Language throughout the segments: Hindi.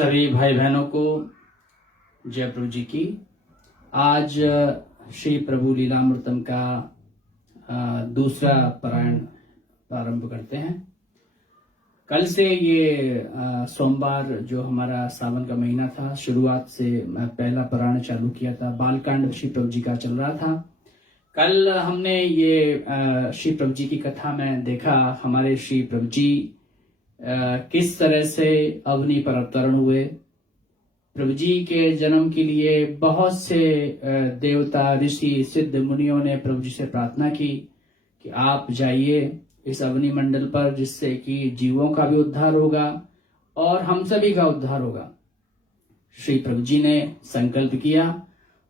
सभी भाई बहनों को जय प्रभु जी की। आज श्री प्रभु लीलामृतम का दूसरा पारायण प्रारंभ करते हैं। कल से ये सोमवार जो हमारा सावन का महीना था, शुरुआत से पहला पारायण चालू किया था। बालकांड श्री प्रभु जी का चल रहा था। कल हमने ये श्री प्रभु जी की कथा में देखा हमारे श्री प्रभु जी किस तरह से अवनी पर अवतरण हुए। प्रभु जी के जन्म के लिए बहुत से देवता, ऋषि, सिद्ध मुनियों ने प्रभु जी से प्रार्थना की कि आप जाइए इस अवनी मंडल पर, जिससे कि जीवों का भी उद्धार होगा और हम सभी का उद्धार होगा। श्री प्रभु जी ने संकल्प किया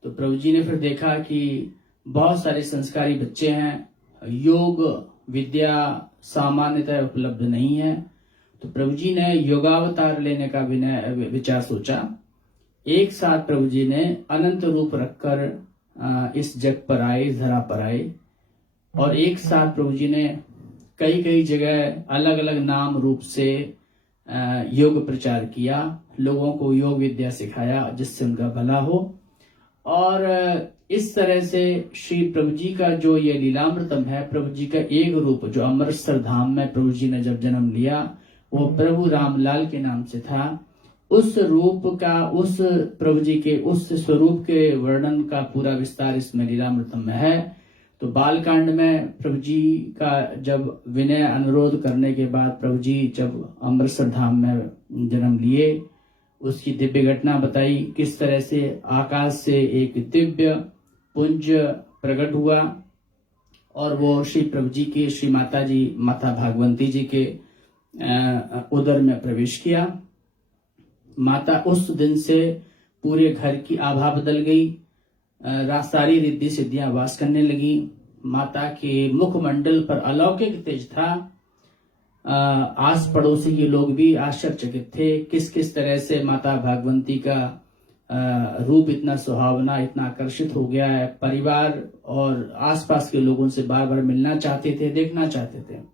तो प्रभु जी ने फिर देखा कि बहुत सारे संस्कारी बच्चे हैं, योग विद्या सामान्यतः उपलब्ध नहीं है, तो प्रभु जी ने योगावतार लेने का विचार सोचा। एक साथ प्रभु जी ने अनंत रूप रखकर इस जग पर आए, इस धरा पर आए, और एक साथ प्रभु जी ने कई कई जगह अलग अलग नाम रूप से योग प्रचार किया, लोगों को योग विद्या सिखाया जिससे उनका भला हो। और इस तरह से श्री प्रभु जी का जो ये लीलामृतम है, प्रभु जी का एक रूप जो अमृतसर धाम में प्रभु जी ने जब जन्म लिया, वो प्रभु रामलाल के नाम से था। उस रूप का, उस प्रभु जी के उस स्वरूप के वर्णन का पूरा विस्तार इसमें लीलामृतम में है। तो बालकांड में प्रभु जी का जब विनय अनुरोध करने के बाद प्रभु जी जब अमृतसर धाम में जन्म लिए, उसकी दिव्य घटना बताई, किस तरह से आकाश से एक दिव्य पुंज प्रकट हुआ और वो श्री प्रभु जी के, श्री माता जी, माता भागवंती जी के उदर में प्रवेश किया। माता उस दिन से पूरे घर की आभा बदल गई, सारी रिद्धि सिद्धियां वास करने लगी। माता के मुखमंडल पर अलौकिक तेज था। आस पड़ोसी के लोग भी आश्चर्यचकित थे, किस किस तरह से माता भागवंती का रूप इतना सुहावना, इतना आकर्षित हो गया है। परिवार और आसपास के लोगों से बार बार मिलना चाहते थे, देखना चाहते थे।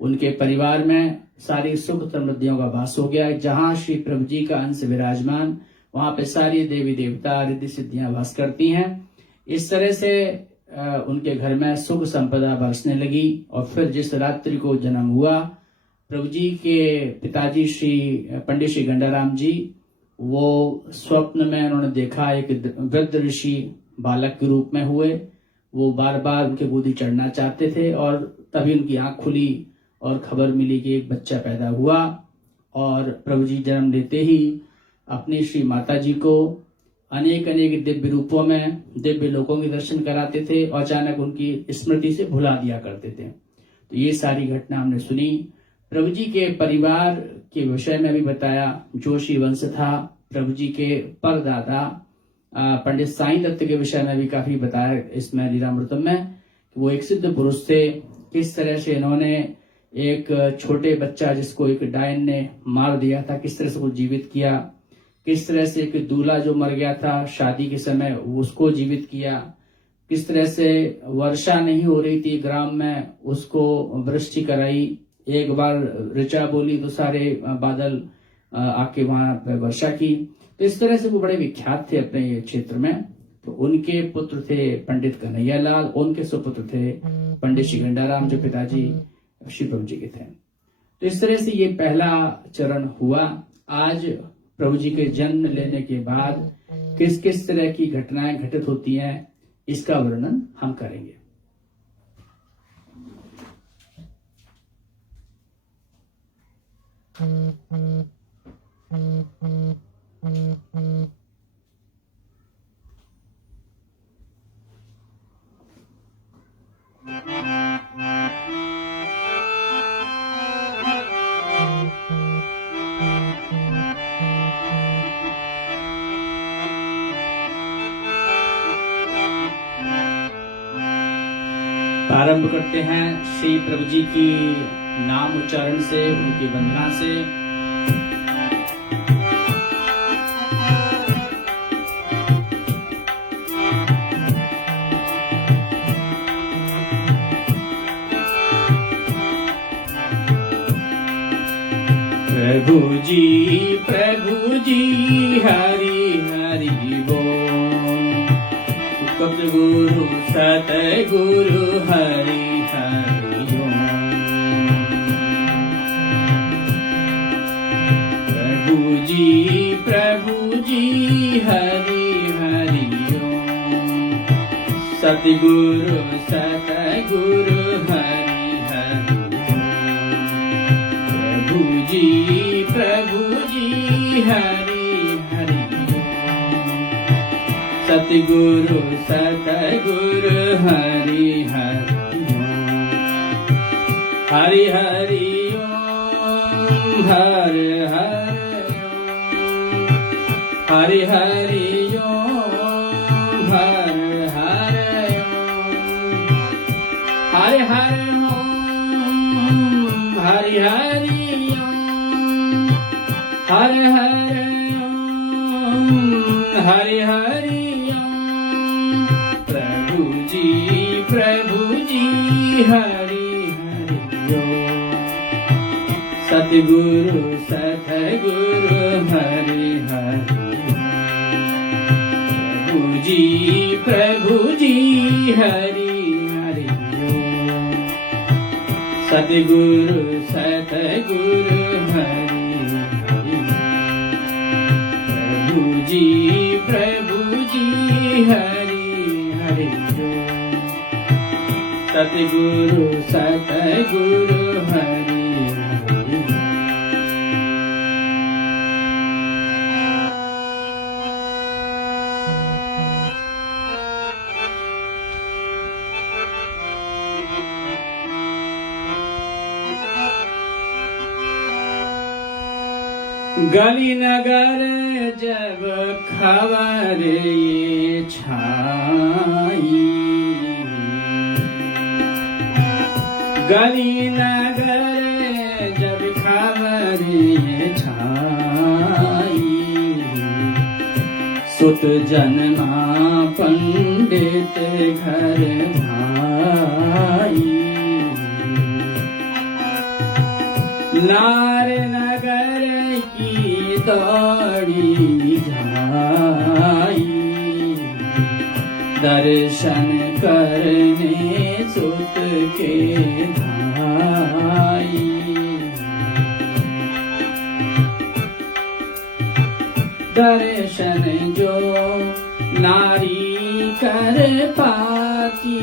उनके परिवार में सारी सुख समृद्धियों का वास हो गया। जहां श्री प्रभु जी का अंश विराजमान, वहां पे सारी देवी देवता, रिद्धि सिद्धियां वास करती हैं। इस तरह से उनके घर में सुख संपदा बरसने लगी। और फिर जिस रात्रि को जन्म हुआ, प्रभु जी के पिताजी श्री पंडित श्री गंडाराम जी, वो स्वप्न में उन्होंने देखा एक वृद्ध ऋषि बालक के रूप में हुए। वो बार बार उनके गोदी चढ़ना चाहते थे और तभी उनकी आंख खुली और खबर मिली कि एक बच्चा पैदा हुआ। और प्रभु जी जन्म लेते ही अपनी श्री माता जी को अनेक अनेक दिव्य रूपों में दिव्य लोकों के दर्शन कराते थे और अचानक उनकी स्मृति से भुला दिया करते थे। तो ये सारी घटना हमने सुनी। प्रभु जी के परिवार के विषय में भी बताया। जोशी वंश था। प्रभु जी के परदादा पंडित साईं दत्त के विषय में भी काफी बताया इसमें लीलामृतम में। वो एक सिद्ध पुरुष थे। किस तरह से इन्होंने एक छोटे बच्चा जिसको एक डायन ने मार दिया था, किस तरह से वो जीवित किया। किस तरह से एक दूल्हा जो मर गया था शादी के समय, उसको जीवित किया। किस तरह से वर्षा नहीं हो रही थी ग्राम में, उसको वृष्टि कराई। एक बार ऋचा बोली तो सारे बादल आके वहां पे वर्षा की। तो इस तरह से वो बड़े विख्यात थे अपने ये क्षेत्र में। तो उनके पुत्र थे पंडित कन्हैयालाल, उनके सुपुत्र थे पंडित श्री गंडाराम जो पिताजी श्री प्रभु जी के थे। तो इस तरह से ये पहला चरण हुआ। आज प्रभु जी के जन्म लेने के बाद किस किस तरह की घटनाएं घटित होती हैं, इसका वर्णन हम करेंगे। प्रारंभ करते हैं श्री प्रभु जी की नाम उच्चारण से, उनकी वंदना से। प्रभु जी हरि हरि बोल। गुरु सतगुरु हरि हरि ओम। प्रभु जी हरि हरि ओम। सतगुरु सतगुरु हरि हरि ओम। प्रभु जी हरि हरि ओम। सतगुरु सतगुरु हरि हरि ओम। हरि हरि ओम। हर हर ओम। हरि हरि ओम। हर हर ओम। हरि हर ओम। हरि हरि ओम। हर हर ओम। हरि हरि ओम। प्रभु जी हरि हरि ओम। सतगुरु सतगुरु हरि हरि ओम। प्रभु जी हरि हरि ओम। सतगुरु सतगुरु हरि हरि ओम। प्रभु जी हरि हरि ओम। सतगुरु सतगुरु हरि हरि ओम। गली नगर जब खबर ये छाई। गली नगर जब खबर ये छाई। सुत जन्मा पंडित घर भाई। नार नगर की दौड़ी जाई। दर्शन करने सुत के धाई। दर्शन जो नारी कर पाती।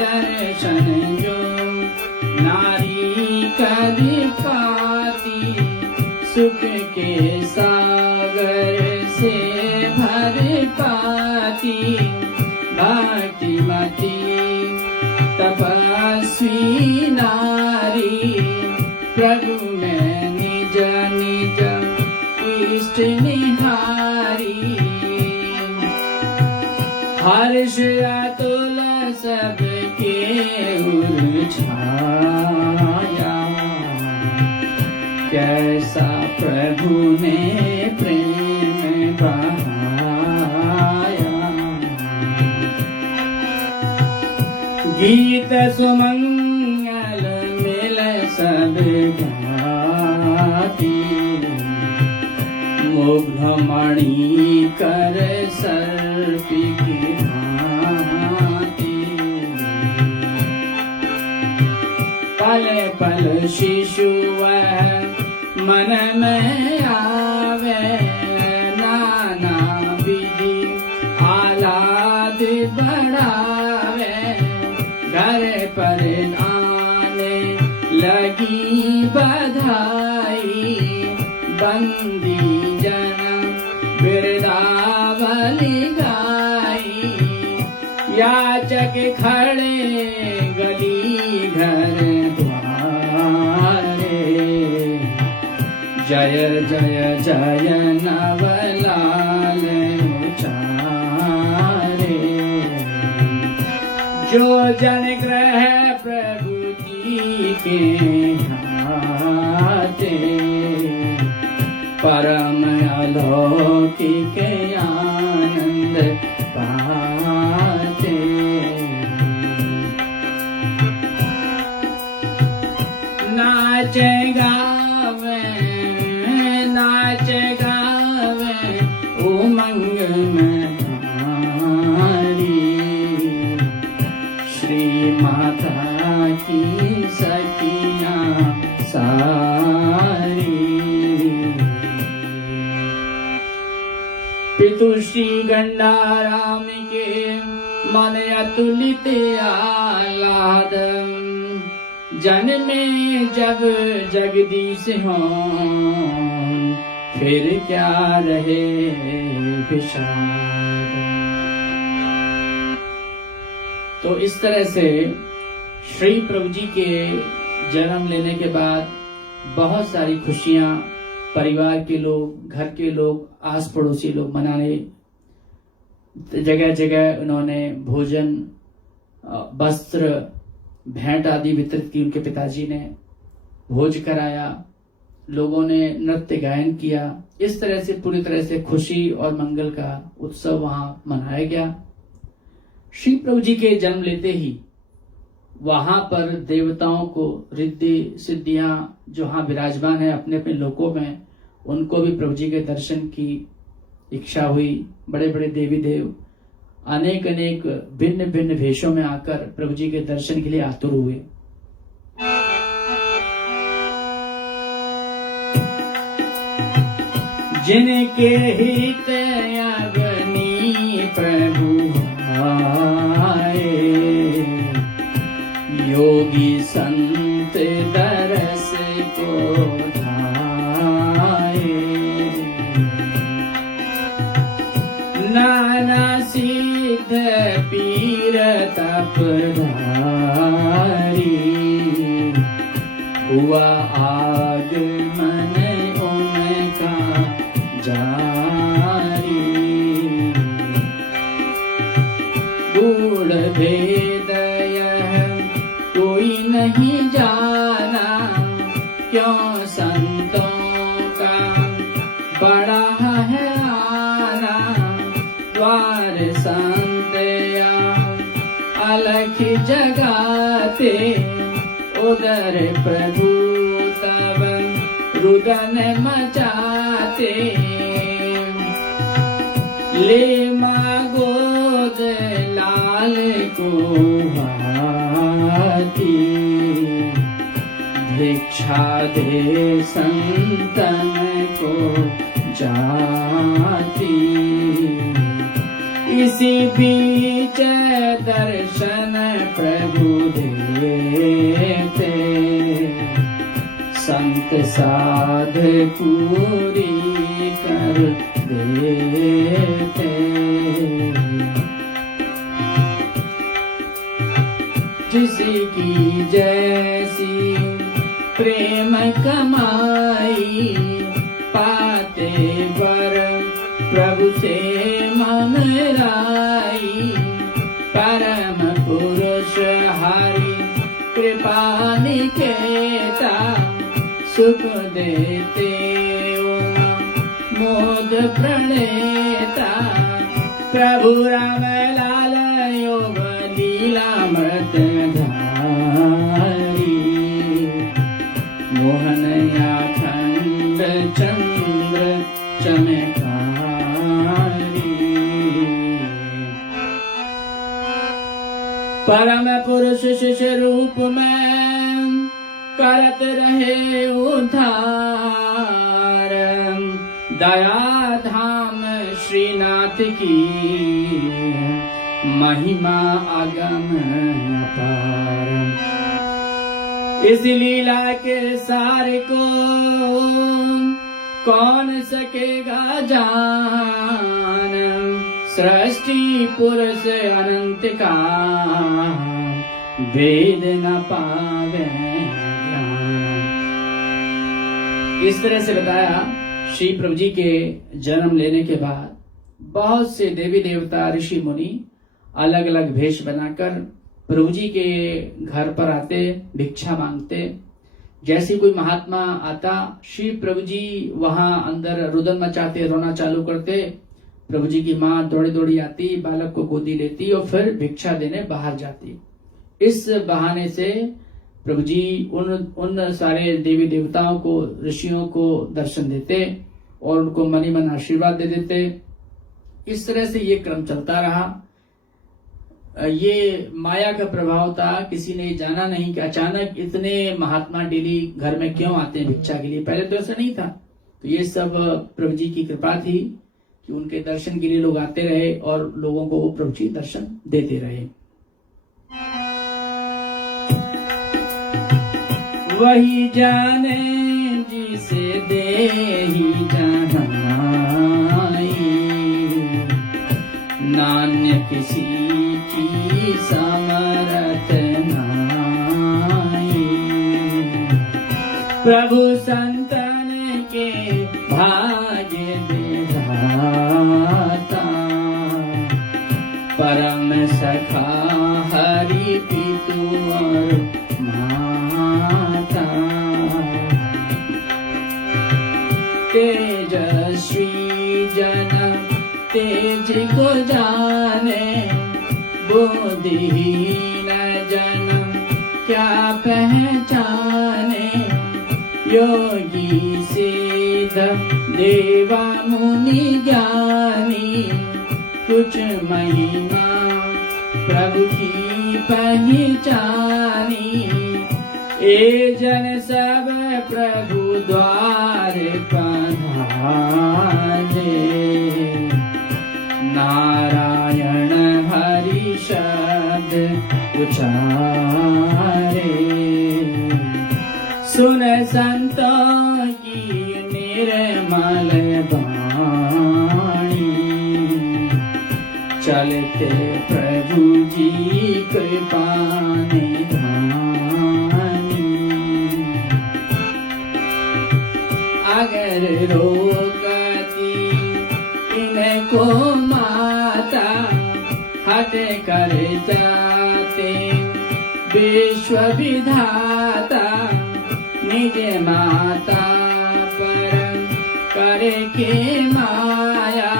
दर्शन जो नारी कर पाती। सुख के सागर से भर पाती। भक्तिमती तपस्वी नारी। प्रभु में निज निज इष्ट निहारी। हर्ष अतुल सबके उर छाया। कैसा प्रभु ने प्रेम बहाया। गीत सुमंगल मिल सब गाती। मुग्धमणि कर सर्प की भांति। पल पल शिशु वह मन में आवे। नाना विधि आलाद बढ़ावे। घर पर आने लगी बधाई। बंदी जन बिरदावली गाई। याचक खड़े गली घर द्वारे। जय जय जय नवलाल उचारे। जो जन ग्रह प्रभु जी के हाथे। परम अलौकिक आनंद पाते। नाचे गावे हेतु श्री गंडाराम के मन अतुलित आह्लाद, जन्मे जब जगदीश हों फिर क्या रहे विषाद। तो इस तरह से श्री प्रभु जी के जन्म लेने के बाद बहुत सारी खुशियां परिवार के लोग, घर के लोग, आस पड़ोसी लोग मनाने, जगह जगह उन्होंने भोजन, वस्त्र, भेंट आदि वितरित की। उनके पिताजी ने भोज कराया, लोगों ने नृत्य गायन किया। इस तरह से पूरी तरह से खुशी और मंगल का उत्सव वहां मनाया गया। श्री प्रभु जी के जन्म लेते ही वहां पर देवताओं को रिद्धि सिद्धियां जो वहां विराजमान है अपने अपने लोकों में, उनको भी प्रभु जी के दर्शन की इच्छा हुई। बड़े बड़े देवी देव अनेक अनेक भिन्न भिन्न वेशों में आकर प्रभु जी के दर्शन के लिए आतुर हुए। जिनके हित अग्नि प्रभु आए, योगी संत दरस को धाए। नाना सिद्ध पीर तपधारी, हुआ आगमन उनका जारी। गूढ़ भेद यह कोई नहीं जाना, क्यों संतों का बड़ा है आना। द्वार संत अलख जगाते, उधर प्रभु तब रुदन मचाते। ले माँ गोद लाल को हाथी, भिक्षा दे संतन को जाती। इसी बीच दर्शन प्रभु देते, संत साध पूरी कर देते। जिसकी जैसी प्रेम कमाई, पाते वर प्रभु से मन राई। परम पुरुष हरि कृपा निकेता, सुख देते मोद प्रणेता। प्रभु राम लाल योग लीला मृत धारी, मोहन अखंड चंद्र चमकारी। परम पुरुष शिष्य रूप में करत रहे उद्धार, दया धाम श्रीनाथ की महिमा अगम अपार। इस लीला के सार को कौन सकेगा जान, सृष्टि पुरुष अनंत का वेद न पावे ज्ञान। इस तरह से बताया श्री प्रभु जी के जन्म लेने के बाद बहुत से देवी देवता ऋषि मुनि अलग अलग भेष बनाकर प्रभु जी के घर पर आते, भिक्षा मांगते। जैसे कोई महात्मा आता, श्री प्रभु जी वहां अंदर रुदन मचाते, रोना चालू करते। प्रभु जी की माँ दौड़ी दौड़ी आती, बालक को गोदी लेती और फिर भिक्षा देने बाहर जाती। इस बहाने से प्रभु जी उन सारे देवी देवताओं को, ऋषियों को दर्शन देते और उनको मनी मन आशीर्वाद दे देते। इस तरह से ये क्रम चलता रहा। ये माया का प्रभाव था। किसी ने जाना नहीं कि अचानक इतने महात्मा डेली घर में क्यों आते हैं भिक्षा के लिए। पहले तो ऐसा नहीं था। तो ये सब प्रभु जी की कृपा थी कि उनके दर्शन के लिए लोग आते रहे और लोगों को वो प्रभु जी दर्शन देते रहे। वही जाने जिसे दे ही जहाई, नान्य किसी की समरथ नाई। प्रभु संतन के भाग्य विधाता, परम सखा हरि पितु और माता। तेजस्वी जन तेज को जाने, बुद्धिहीन जन क्या पहचाने। योगी सिद्ध देवा मुनि ज्ञानी, कुछ महिमा प्रभु की पहचानी। ए जन सब प्रभु द्वार पधारे, नारायण हरि शब्द उचारे। सुन संतों की निर्मल वाणी, चलते प्रभु जी कृपा निधानी। अगर रोकती इनको माता, हट कर जाते विश्व विधाता। निज माता पर करके माया,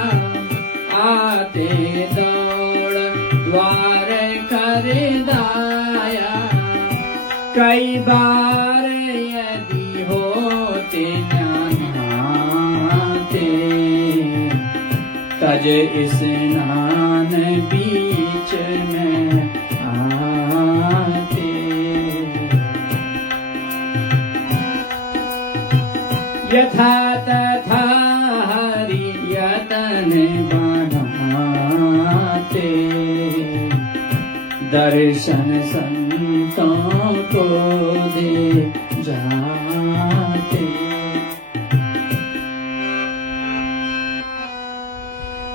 आते दौड़ द्वार कर दाया। कई बार यदि होते ज्ञानाते, तज स्नान बीच में आते। यथा तथा हरि यतन बढ़ाते, दर्शन संतों को दे जाते।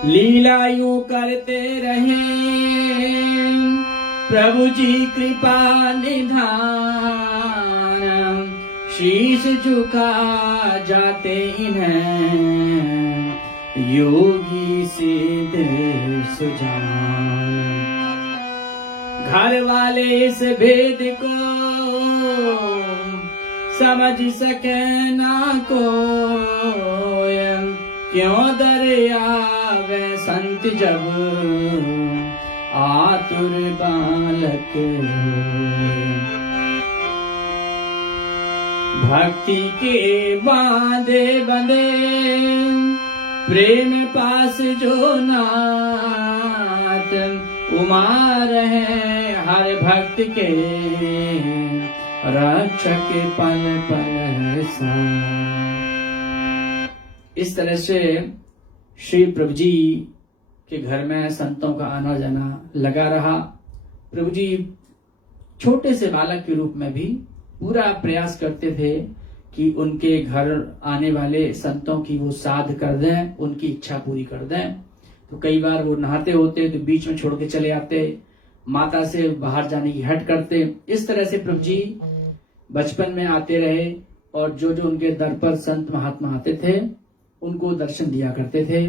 लीला यूं करते रहे प्रभु जी कृपा निधान। शीश झुका जाते इन्हें योगी सिद्ध सुजान। घर वाले इस भेद को समझ सके ना कोई, क्यों दरियावे संत जब आतुर बालक होए। भक्ति के बांधे बंधे प्रेम पास जो नाथ, उमा रहे हर भक्त के रक्षक पल पल साथ। इस तरह से श्री प्रभु जी के घर में संतों का आना जाना लगा रहा। प्रभु जी छोटे से बालक के रूप में भी पूरा प्रयास करते थे कि उनके घर आने वाले संतों की वो साध कर दें, उनकी इच्छा पूरी कर दें। तो कई बार वो नहाते होते तो बीच में छोड़ के चले आते, माता से बाहर जाने की हट करते। इस तरह से प्रभु जी बचपन में आते रहे और जो जो उनके दर पर संत महात्मा आते थे उनको दर्शन दिया करते थे।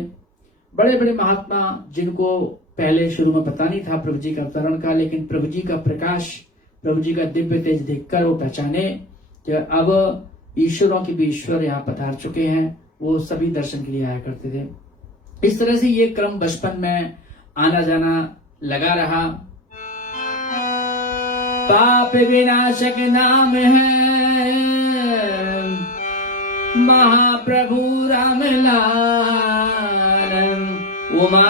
बड़े बड़े महात्मा जिनको पहले शुरू में पता नहीं था प्रभु जी का अवतरण का, लेकिन प्रभु जी का प्रकाश, प्रभु जी का दिव्य तेज देखकर वो पहचाने कि अब ईश्वरों के भी ईश्वर यहाँ पधार चुके हैं। वो सभी दर्शन के लिए आया करते थे। इस तरह से ये क्रम बचपन में आना जाना लगा रहा। पाप विनाशक नाम है महाप्रभु रामलाल, उमा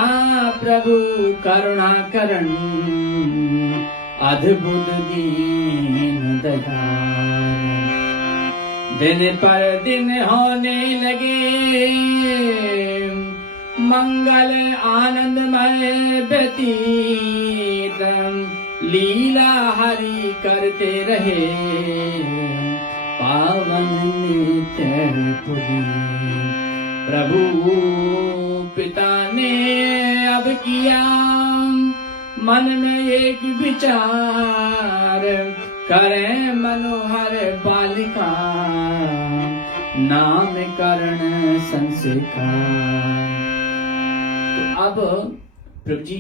प्रभु करुणा करण अद्भुत दीन दयाल। दिन पर दिन होने लगे अमंगल आनंदमय व्यतीत लीला हरि करते रहे, पावन नित्य पुनीत। प्रभु पिता ने अब किया मन में एक विचार, करें मनोहर बालिका नामकरण संस्कार। तो अब प्रभु जी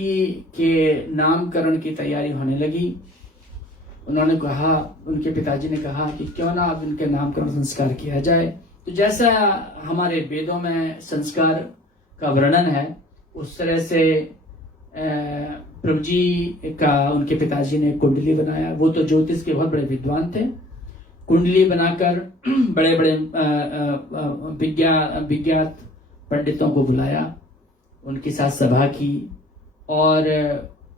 के नामकरण की तैयारी होने लगी। उन्होंने कहा, उनके पिताजी ने कहा कि क्यों ना अब इनके नामकरण संस्कार किया जाए। तो जैसा हमारे वेदों में संस्कार का वर्णन है, उस तरह से प्रभु जी का उनके पिताजी ने कुंडली बनाया। वो तो ज्योतिष के बहुत बड़े विद्वान थे। कुंडली बनाकर बड़े बड़े विज्ञात पंडितों को बुलाया, उनके साथ सभा की और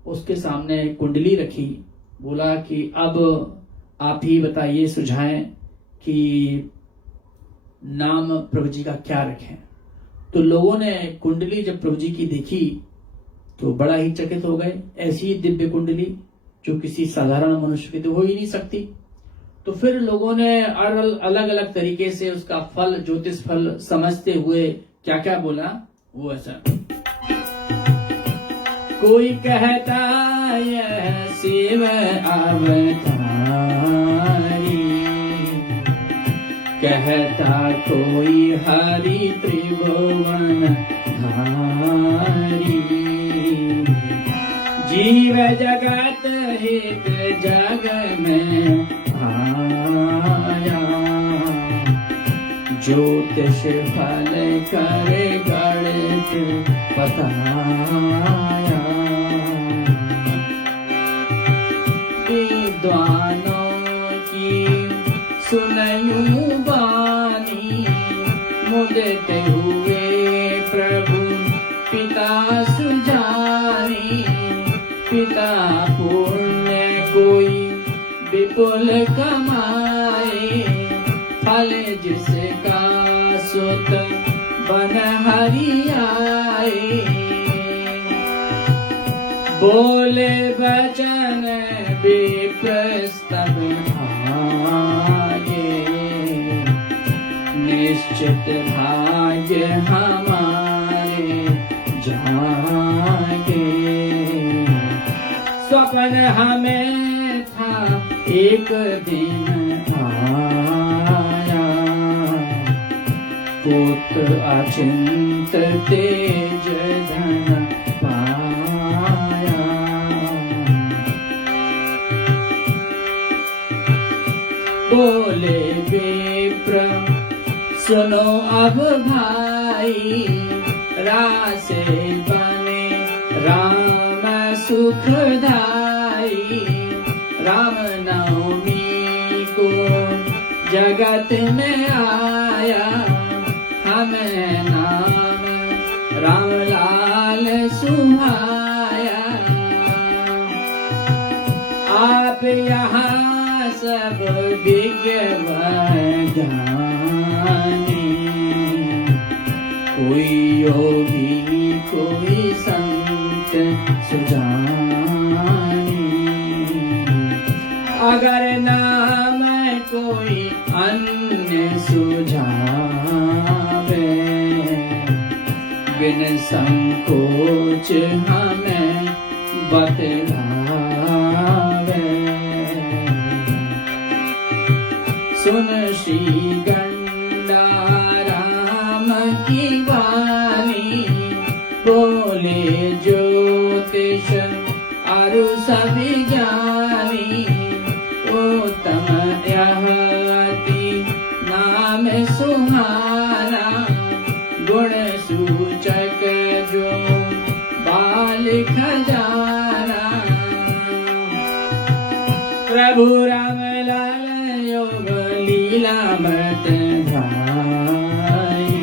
उसके सामने कुंडली रखी। बोला कि अब आप ही बताइए, सुझाएं कि नाम प्रभु जी का क्या रखें। तो लोगों ने कुंडली जब प्रभु जी की देखी तो बड़ा ही चकित हो गए। ऐसी दिव्य कुंडली जो किसी साधारण मनुष्य की तो हो ही नहीं सकती। तो फिर लोगों ने अलग अलग तरीके से उसका फल, ज्योतिष फल समझते हुए क्या क्या बोला, वो ऐसा। कोई कहता यह शिव अवतारी, कहता कोई हरि त्रिभुवन धारी, जीव जगत हित जग में आया, ज्योतिष फल करे गणित बताया। विद्वानों की सुनयूं बानी, मुदते हुए प्रभु पिता सुजानी, पिता पुण्य कोई विपुल कमाए, फल जिसका सुत बन हरि आए। बोले वचन विप्रस्तव भागे, निश्चित भाग्य हमारे जागे। स्वप्न हमें था एक दिन आया, पुत्र अचिंत तेज धन पाया। बोले विप्र सुनो अब भाई, रासे बने राम सुखदाई। राम नवमी को जगत में आया, हमें नाम राम लाल सुहाया। आप यहाँ सब विज्ञानी, कोई योगी कोई संत सुजानी। अगर नाम कोई अन्य सुझावे, बिन संकोच हमें बतलावे। सुन श्री गंडा राम की वाणी, बोले ज्योतिष अरु सभी ज्ञानी। उत्तम यह अति नाम सुहाना, गुण सूचक जो बाल खजाना। प्रभु राम लाल योग लीला मत भाई,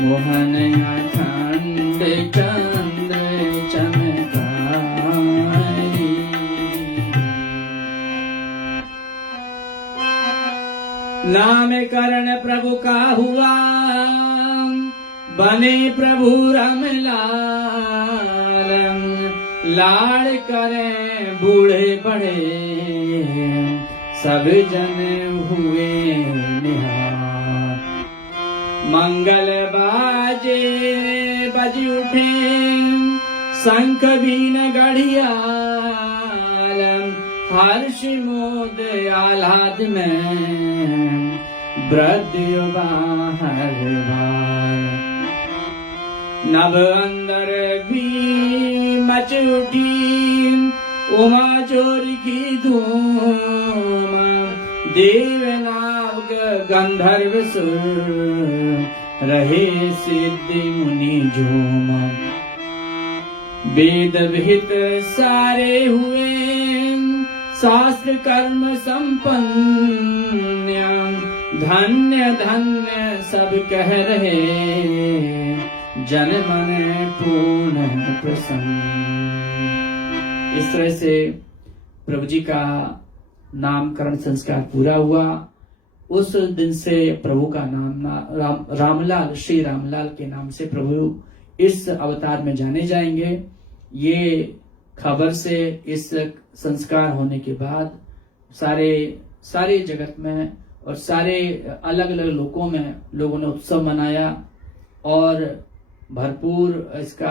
मोहन अखंड चंद्र चमकाई। नामकरण प्रभु का हुआ, बने प्रभु रमलाल, लाड़ करें बूढ़े बड़े, सब जन हुए निहार। मंगल बाजे बज उठे, शंख बीन घड़ियाल, हर्ष मोद आह्लाद में, वृद्ध युवा हर बार। नभ अंदर भी मच उठी, उमा चोर की धूम, देवनाग गंधर्व सुर, रहे सिद्धि मुनि झूम। वेद विहित सारे हुए, शास्त्र कर्म संपन्न, धन्य धन्य सब कह रहे, जन मन पूर्ण प्रसन्न। इस तरह से प्रभु जी का नामकरण संस्कार पूरा हुआ। उस दिन से प्रभु का नाम रामलाल, श्री रामलाल के नाम से प्रभु इस अवतार में जाने जाएंगे। ये खबर से इस संस्कार होने के बाद सारे जगत में और सारे अलग अलग लोगों में लोगों ने उत्सव मनाया और भरपूर इसका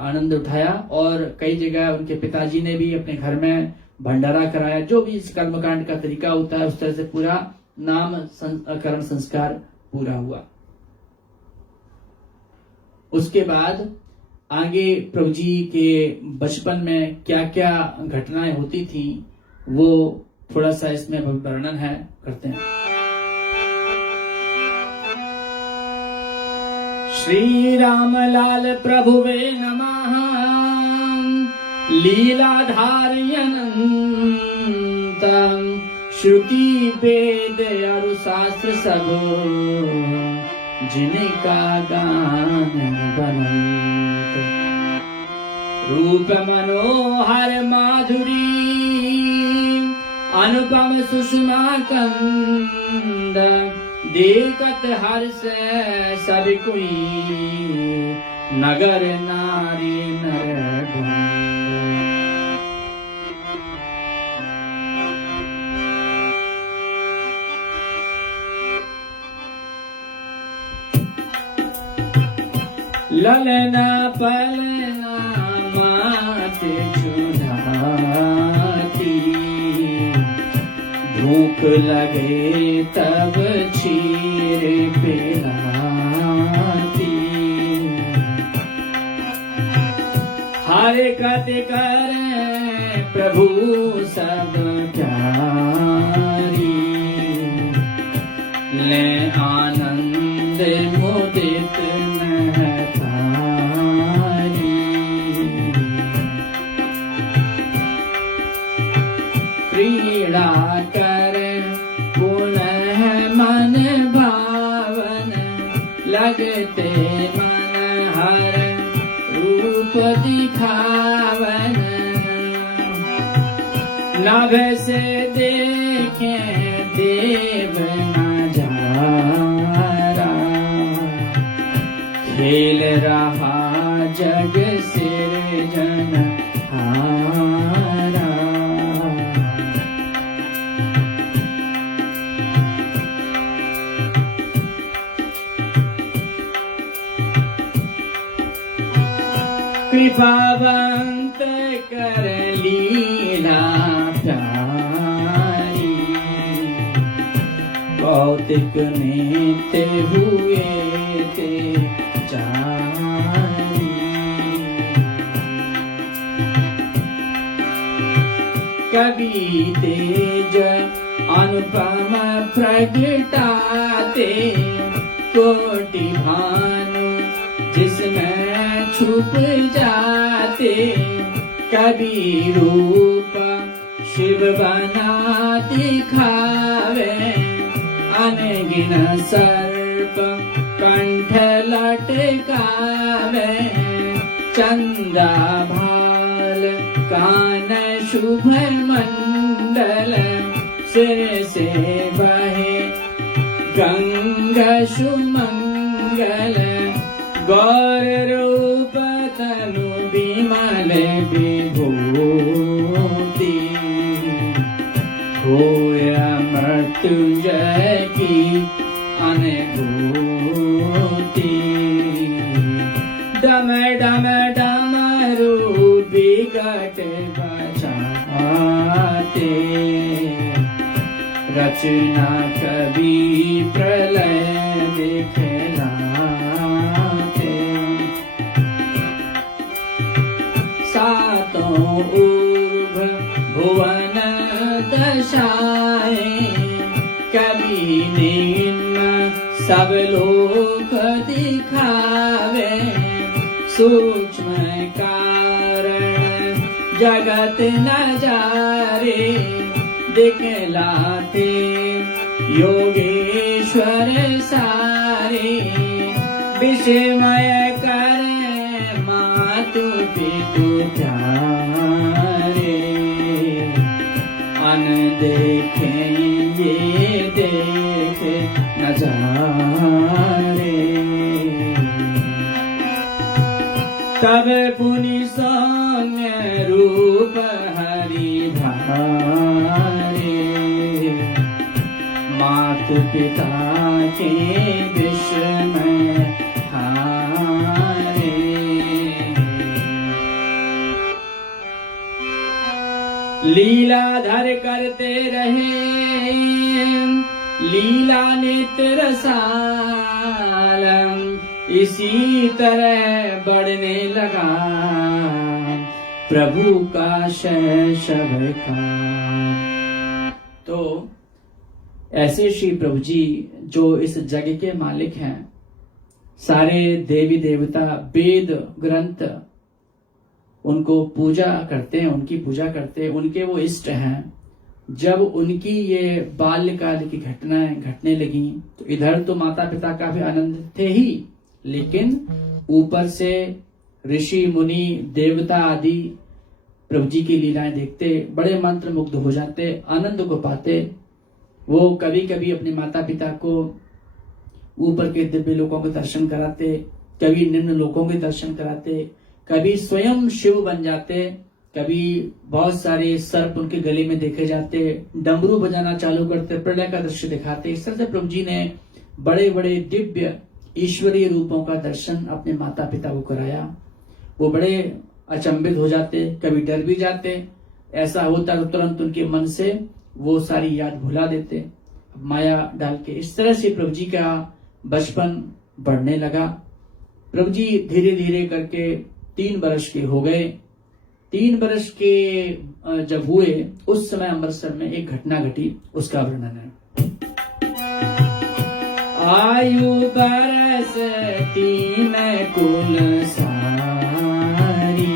आनंद उठाया। और कई जगह उनके पिताजी ने भी अपने घर में भंडारा कराया। जो भी इस कर्मकांड का तरीका होता है उस तरह से पूरा नामकरण संस्कार पूरा हुआ। उसके बाद आगे प्रभु जी के बचपन में क्या क्या घटनाएं होती थी वो थोड़ा सा इसमें वर्णन है करते हैं। श्री रामलाल प्रभुवे नमः, लीलाधारी अनंत, श्रुति वेद और शास्त्र सब, जिनका गान बनंत। रूप मनोहर माधुरी, अनुपम सुषमा कंद, देखत हर्ष सब कोई, नगर नारी नर। ललना पलना माथे छुड़ाती, भूख लगे तब क्षीर पिलाती। हर कत करे प्रभु सब प्यारी, ले आनंद मुदित क्रीड़ा कर पुनः मन भावन, लगते मन हर रूप दिखावन। नभ से देखे देव नजारा, खेल रहा जग सिरजन हारा। कृपावंत कर लीला प्यारी, भौतिक नित्य हुए ते जारी। कवि तेज अनुपम प्रगटाते, कोटि भानु जिसमें छुप जाते। कवि रूप शिव बना दिखावे, अनगिन सर्प कंठ लटकावे। चंदा भाल कान शुभ मंडल, सिर से बहे गंगा सुमंगल। गौर रूप तनु विमल विभूति होया मृत्युंजय की अनुभूति डम डम डमरू विकट बजाते रचना कवि प्रलय दिखलाते सातों ऊर्ध्व भुवन दशाएं कवि निम्न सब लोक दिखावे सूक्ष्म कारण जगत नजारे दिखलाते योगेश्वर सारे विस्मय कर मातु पितु प्यारे अन देखे ये देखे नजारे तब पुनि सौम्य रूप हरि धारे मात पिता के विस्मय हारे लीलाधर करते रहे लीला नेत्र रसालम इसी तरह बढ़ने लगा प्रभु का शैशव का। तो ऐसे श्री प्रभु जी जो इस जग के मालिक हैं, सारे देवी देवता वेद ग्रंथ उनको पूजा करते हैं, उनकी पूजा करते हैं, उनके वो इष्ट हैं। जब उनकी ये बाल्यकाल की घटनाएं घटने लगी तो इधर तो माता पिता काफी आनंदित थे ही, लेकिन ऊपर से ऋषि मुनि देवता आदि प्रभु जी की लीलाएं देखते बड़े मंत्र मुग्ध हो जाते, आनंद को पाते। वो कभी कभी अपने माता पिता को ऊपर के दिव्य लोकों के दर्शन कराते, कभी निम्न लोकों के दर्शन कराते, कभी स्वयं शिव बन जाते, कभी बहुत सारे सर्प उनके गले में देखे जाते, डमरू बजाना चालू करते, प्रलय का दृश्य दिखाते। इस तरह से प्रभु जी ने बड़े बड़े दिव्य ईश्वरीय रूपों का दर्शन अपने माता पिता को कराया। वो बड़े अचंभित हो जाते, कभी डर भी जाते। ऐसा होता तो तुरंत उनके मन से वो सारी याद भुला देते, माया डाल के। इस तरह से प्रभु जी का बचपन बढ़ने लगा। प्रभु जी धीरे धीरे करके 3 वर्ष के हो गए। 3 वर्ष के जब हुए उस समय अमृतसर में एक घटना घटी, उसका वर्णन है। आयु बरस 3 कुल सारी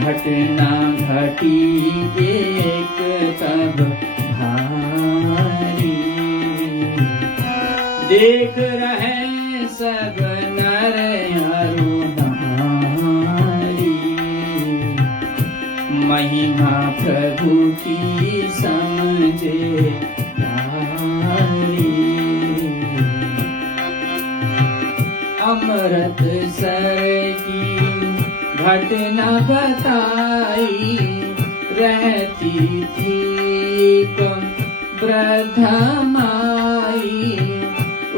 घटना घटी एक तब भारी देख रहे सब नर अरु नारी महिमा प्रभु की समझे अमृतसर की घटना बताई रहती थी वृद्धा माई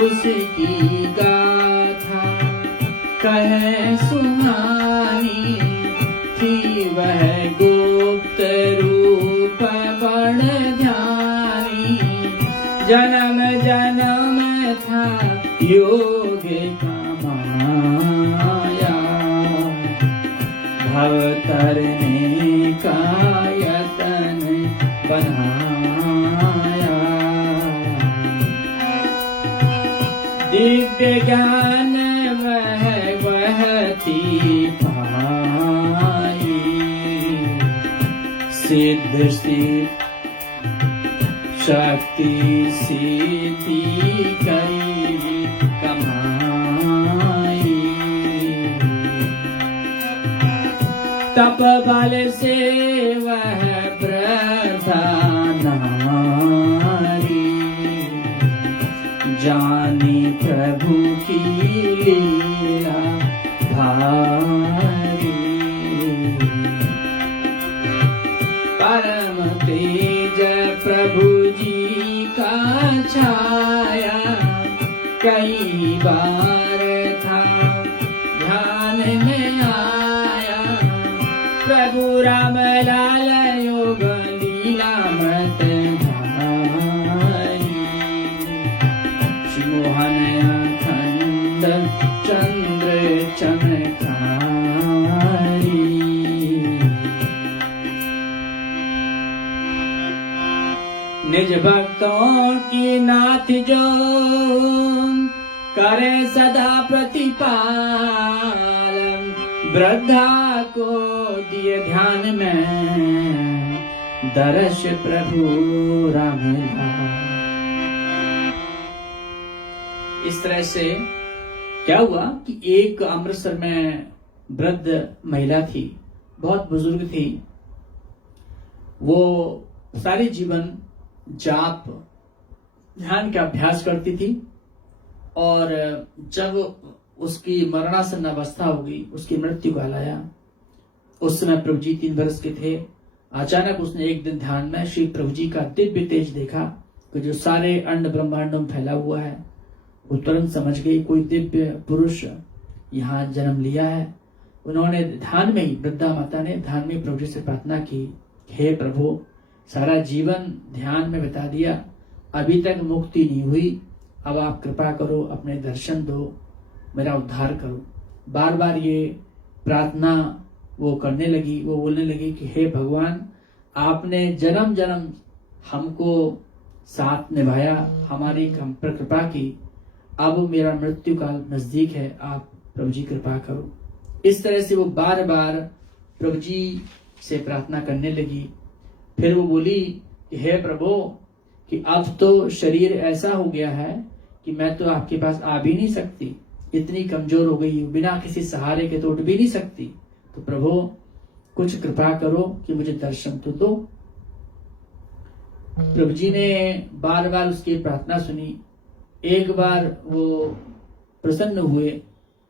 उसकी गाथा कह सुनाई थी वह गुप्त रूप बड़ ध्यानी जन्म जन्म था योग का माया भव तरने का यतन बनाया दिव्य ज्ञान वहती पाई सिद्ध सिद्ध शक्ति सिद्धि करी कमाई तप बल से वह वृद्धा नारी जानी प्रभु की का छाया कई बार था ध्यान में आया। प्रभु राम लाल योग लीला मत भाई। श्री मोहन अखंड चंद्र चमकाई। निज भक्तों की नाथ जो करे सदा प्रतिपालन। वृद्धा को दिए ध्यान में दर्श प्रभु राम लाल। इस तरह से क्या हुआ कि एक अमृतसर में वृद्ध महिला थी, बहुत बुजुर्ग थी। वो सारे जीवन जाप ध्यान का अभ्यास करती थी और जब उसकी मरणासन अवस्था हो गई, उसकी मृत्यु काल आया, उस समय प्रभु जी 3 वर्ष के थे। अचानक उसने एक दिन ध्यान में श्री प्रभु जी का दिव्य तेज देखा कि जो सारे अंड ब्रह्मांडों में फैला हुआ है। वो तुरंत समझ गई कोई दिव्य पुरुष यहाँ जन्म लिया है। उन्होंने ध्यान में ही, वृद्धा माता ने ध्यान में प्रभु जी से प्रार्थना की, हे प्रभु, सारा जीवन ध्यान में बिता दिया, अभी तक मुक्ति नहीं हुई, अब आप कृपा करो, अपने दर्शन दो, मेरा उद्धार करो। बार बार ये प्रार्थना वो करने लगी। वो बोलने लगी कि हे भगवान, आपने जन्म जन्म हमको साथ निभाया, हमारी हम पर कृपा की, अब मेरा मृत्यु काल नजदीक है, आप प्रभु जी कृपा करो। इस तरह से वो बार बार प्रभु जी से प्रार्थना करने लगी। फिर वो बोली कि हे प्रभु, कि अब तो शरीर ऐसा हो गया है कि मैं तो आपके पास आ भी नहीं सकती, इतनी कमजोर हो गई हूँ, बिना किसी सहारे के तो उठ भी नहीं सकती। तो प्रभु कुछ कृपा करो कि मुझे दर्शन तो दो। प्रभु जी ने बार बार उसकी प्रार्थना सुनी। एक बार वो प्रसन्न हुए,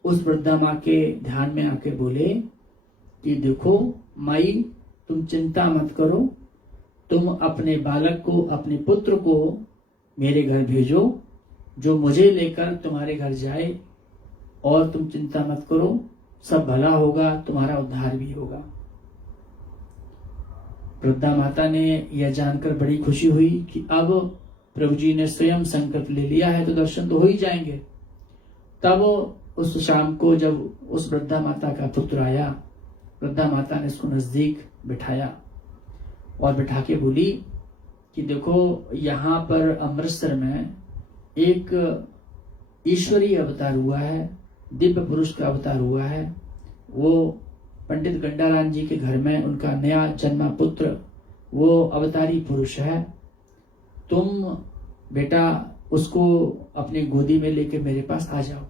उस वृद्धा माँ के ध्यान में आके बोले कि देखो माई, तुम चिंता मत करो, तुम अपने बालक को, अपने पुत्र को मेरे घर भेजो, जो मुझे लेकर तुम्हारे घर जाए, और तुम चिंता मत करो, सब भला होगा, तुम्हारा उद्धार भी होगा। वृद्धा माता ने यह जानकर बड़ी खुशी हुई कि अब प्रभु जी ने स्वयं संकल्प ले लिया है तो दर्शन तो हो ही जाएंगे। तब उस शाम को जब उस वृद्धा माता का पुत्र आया, वृद्धा माता ने उसको नजदीक बिठाया और बिठा के बोली कि देखो, यहाँ पर अमृतसर में एक ईश्वरीय अवतार हुआ है, दिव्य पुरुष का अवतार हुआ है। वो पंडित गंडाराम जी के घर में उनका नया जन्मा पुत्र वो अवतारी पुरुष है। तुम बेटा उसको अपनी गोदी में लेके मेरे पास आ जाओ।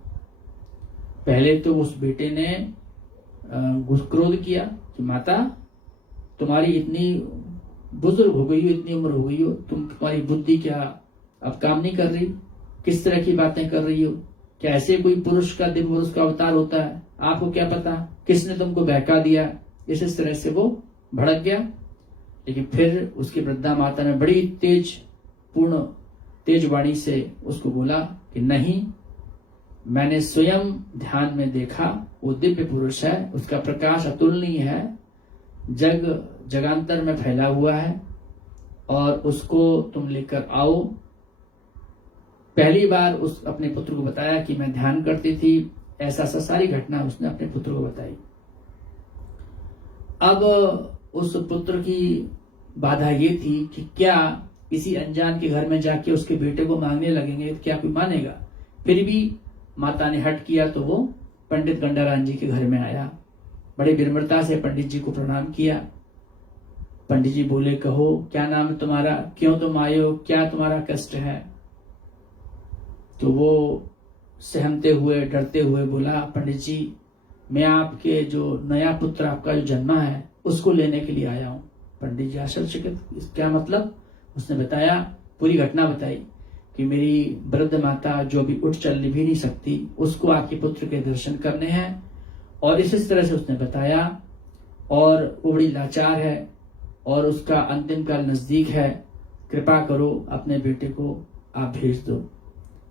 पहले तो उस बेटे ने क्रोध किया कि माता, तुम्हारी इतनी बुजुर्ग हो गई हो, इतनी उम्र हो गई हो, तुम्हारी बुद्धि क्या अब काम नहीं कर रही? किस तरह की बातें कर रही हो? क्या ऐसे कोई पुरुष का, दिव्य पुरुष का अवतार होता है? आपको क्या पता, किसने तुमको बहका दिया? इस तरह से वो भड़क गया। लेकिन फिर उसकी वृद्धा माता ने बड़ी तेज वाणी से उसको बोला कि नहीं, मैंने स्वयं ध्यान में देखा, वो दिव्य पुरुष है, उसका प्रकाश अतुलनीय है, जगांतर में फैला हुआ है, और उसको तुम लेकर आओ। पहली बार उस अपने पुत्र को बताया कि मैं ध्यान करती थी, ऐसा सारी घटना उसने अपने पुत्र को बताई। अब उस पुत्र की बाधा ये थी कि क्या किसी अनजान के घर में जाके उसके बेटे को मांगने लगेंगे तो क्या कोई मानेगा? फिर भी माता ने हट किया तो वो पंडित गंडाराम जी के घर में आया। बड़े विनम्रता से पंडित जी को प्रणाम किया। पंडित जी बोले, कहो क्या नाम है तुम्हारा, क्यों तुम आए हो, क्या तुम्हारा कष्ट है? तो वो सहमते हुए, डरते हुए बोला, पंडित जी, मैं आपके जो नया पुत्र आपका जो जन्मा है उसको लेने के लिए आया हूँ। पंडित जी आश्चर्यचकित, क्या मतलब? उसने बताया, पूरी घटना बताई कि मेरी वृद्ध माता जो भी उठ चल भी नहीं सकती, उसको आपके पुत्र के दर्शन करने हैं, और इस तरह से उसने बताया। और वो बड़ी लाचार है और उसका अंतिम काल नजदीक है, कृपा करो, अपने बेटे को आप भेज दो।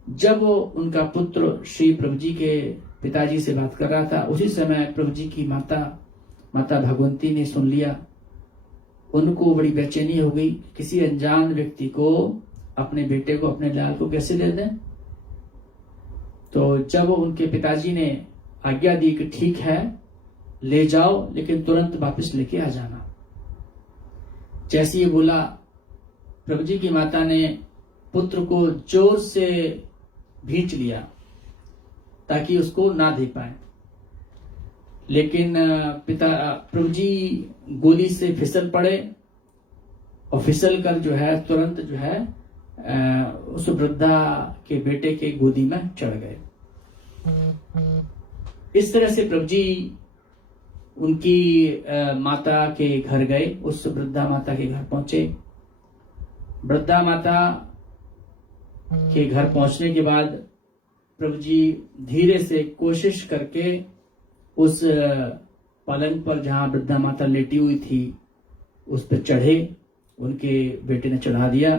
जब वो उनका पुत्र श्री प्रभु जी के पिताजी से बात कर रहा था, उसी समय प्रभु जी की माता भगवंती ने सुन लिया। उनको बड़ी बेचैनी हो गई, किसी अनजान व्यक्ति को अपने बेटे को, अपने लाल को कैसे दे दें। तो जब उनके पिताजी ने आज्ञा दी कि ठीक है ले जाओ, लेकिन तुरंत वापस लेके आ जाना। जैसे ही बोला, प्रभु जी की माता ने पुत्र को जोर से भींच लिया ताकि उसको ना दे पाए, लेकिन प्रभु जी गोदी से फिसल पड़े और फिसल कर जो है तुरंत जो है उस वृद्धा के बेटे के गोदी में चढ़ गए। इस तरह से प्रभु जी उनकी माता के घर गए, उस वृद्धा माता के घर पहुंचे। वृद्धा माता के घर पहुंचने के बाद प्रभु जी धीरे से कोशिश करके उस पलंग पर जहां वृद्धा माता लेटी हुई थी उस पर चढ़े, उनके बेटे ने चढ़ा दिया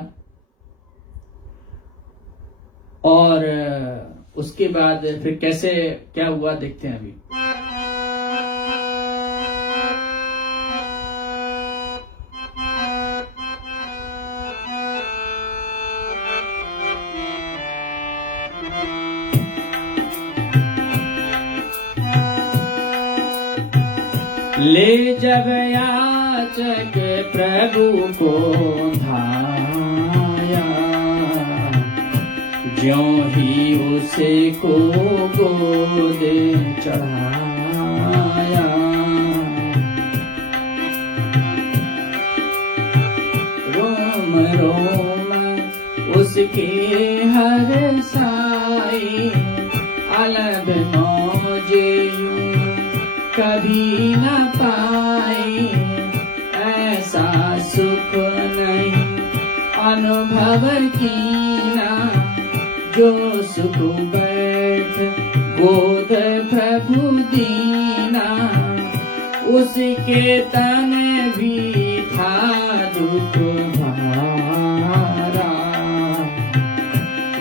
और उसके बाद फिर कैसे क्या हुआ देखते हैं अभी। ले जब याचक प्रभु को धाया, ज्यों ही उसे को गोद चढ़ाया। रोम रोम उसके हर साई, अलग मौजे यूं कभी न पाए। ऐसा सुख नहीं अनुभव कीना, जो सुख बैठ गोद प्रभु दीना। उसके तन भी था दुख भारा,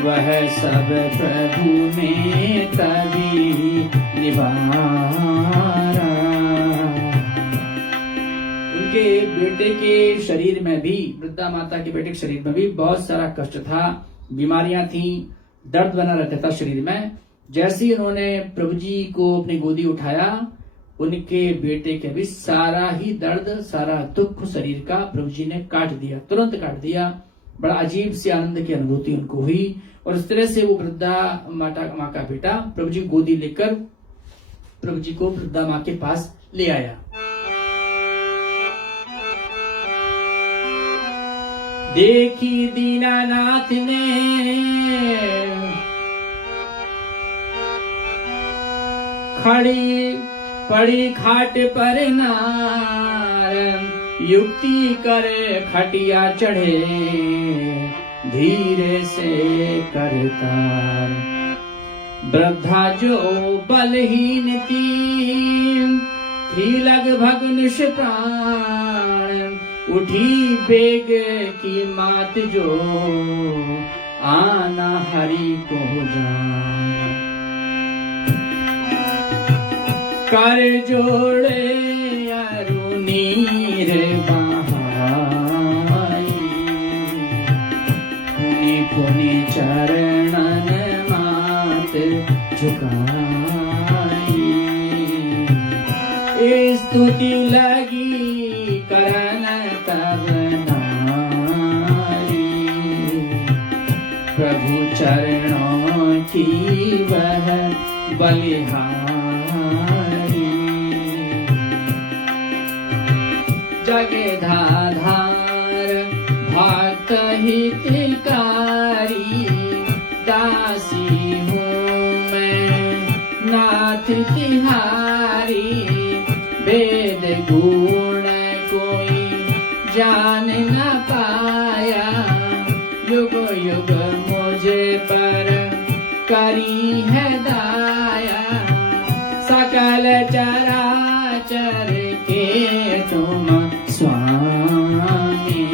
वह सब प्रभु ने तभी निवारा। उनके बेटे के शरीर में भी, वृद्धा माता के बेटे के शरीर में भी बहुत सारा कष्ट था, बीमारियां थी, दर्द बना रहता था शरीर में। जैसे ही उन्होंने प्रभु जी को अपनी गोदी उठाया, उनके बेटे के भी सारा ही दर्द, सारा दुख शरीर का प्रभु जी ने काट दिया, तुरंत काट दिया। बड़ा अजीब सी आनंद की अनुभूति उनको हुई और इस तरह से वो वृद्धा माँ का बेटा प्रभु जी गोदी लेकर प्रभु जी को वृद्धा माँ के पास ले आया। देखी दीनानाथ ने खड़ी पड़ी खाट पर नार, युक्ति करे खटिया चढ़े धीरे से करतार। वृद्धा जो बलहीन थी लगभग निष्प्राण, उठी बेग की मात जो आना हरि को जान। कर जोड़े अरुणीर बहाई, पुनि पुनि चरणन मात झुकाई। स्तुति लगी करन तब नारी, प्रभु चरणों की वह बलिहारी। जगधाधार भक्त हितकारी, दासी हूँ मैं नाथ तिहारी। वेद गुण कोई जान न पाया, युग युग मुझे पर करी है दाया। सकल चराचर के तुम स्वामी,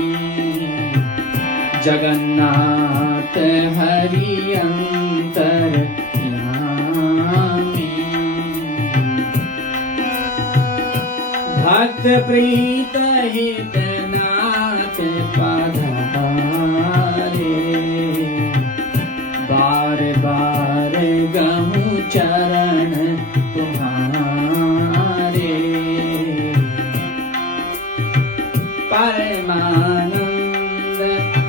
जगन्नाथ हरि अंतर भक्त प्रीत हित नाथ पधारे बार बार गहूँ चरण तुम्हारे परमानंद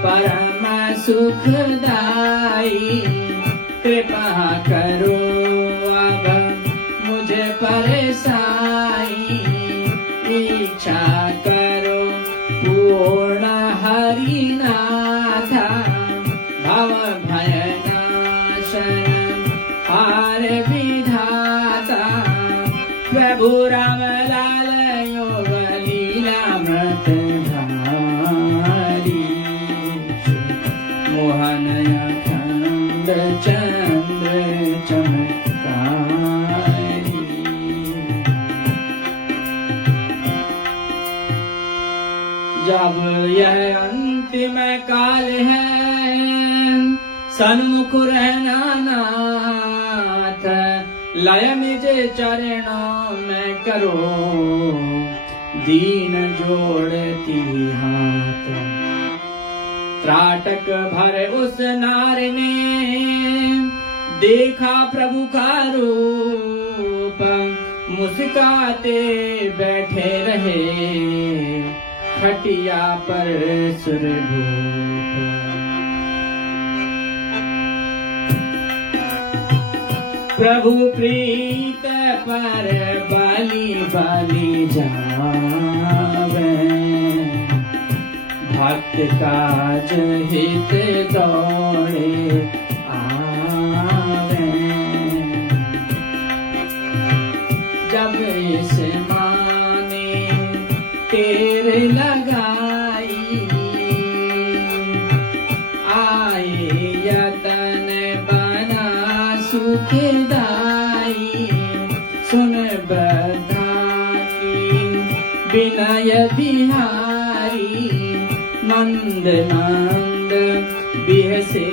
परम सुखदाई कृपा करो अब मुझे परेशाई इच्छा करो पूर्ण हरिनाथ भव भय नाशन हार विधाता प्रभु राम लाल योग लीलामृत धारी मोहन अखंड चंद्र चमत्कारी। जब यह अंतिम काल है सन्मुख रहना नाथ लय निज चरणों में करो दीन जोड़ती हाथ त्राटक भर उस नार ने देखा प्रभु का रूप मुस्काते बैठे रहे खटिया पर सुरभूप प्रभु प्रीत पर बाली बाली जावे भक्त काज हित दौड़े आवे जब इस माने टेर लगाई आए यतन बना सुखदाई सुन बधा की विनय बिहारी मंद नंद बिहसे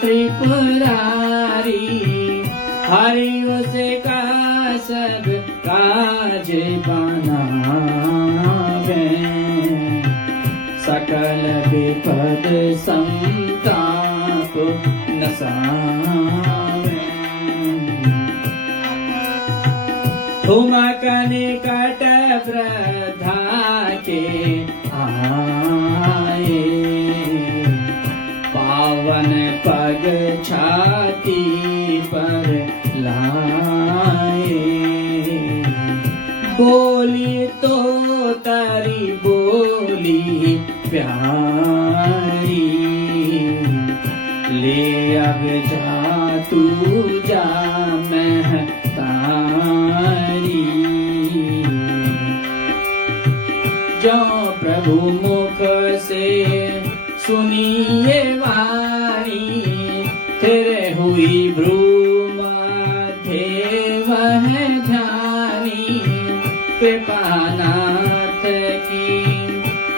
त्रिपुरारी हरि उसका सब काज बनावे सकल विपद संताप नसावे ठुमक निकट वृद्धा के आए पावन पग छाती पर लाए बोली तो तारी बोली प्यारी ले अब जा तू जा महतारी जो प्रभु मुख से सुनिए वाणी तेरे हुई भ्रूमा थे वह ध्यानी कृपानाथ की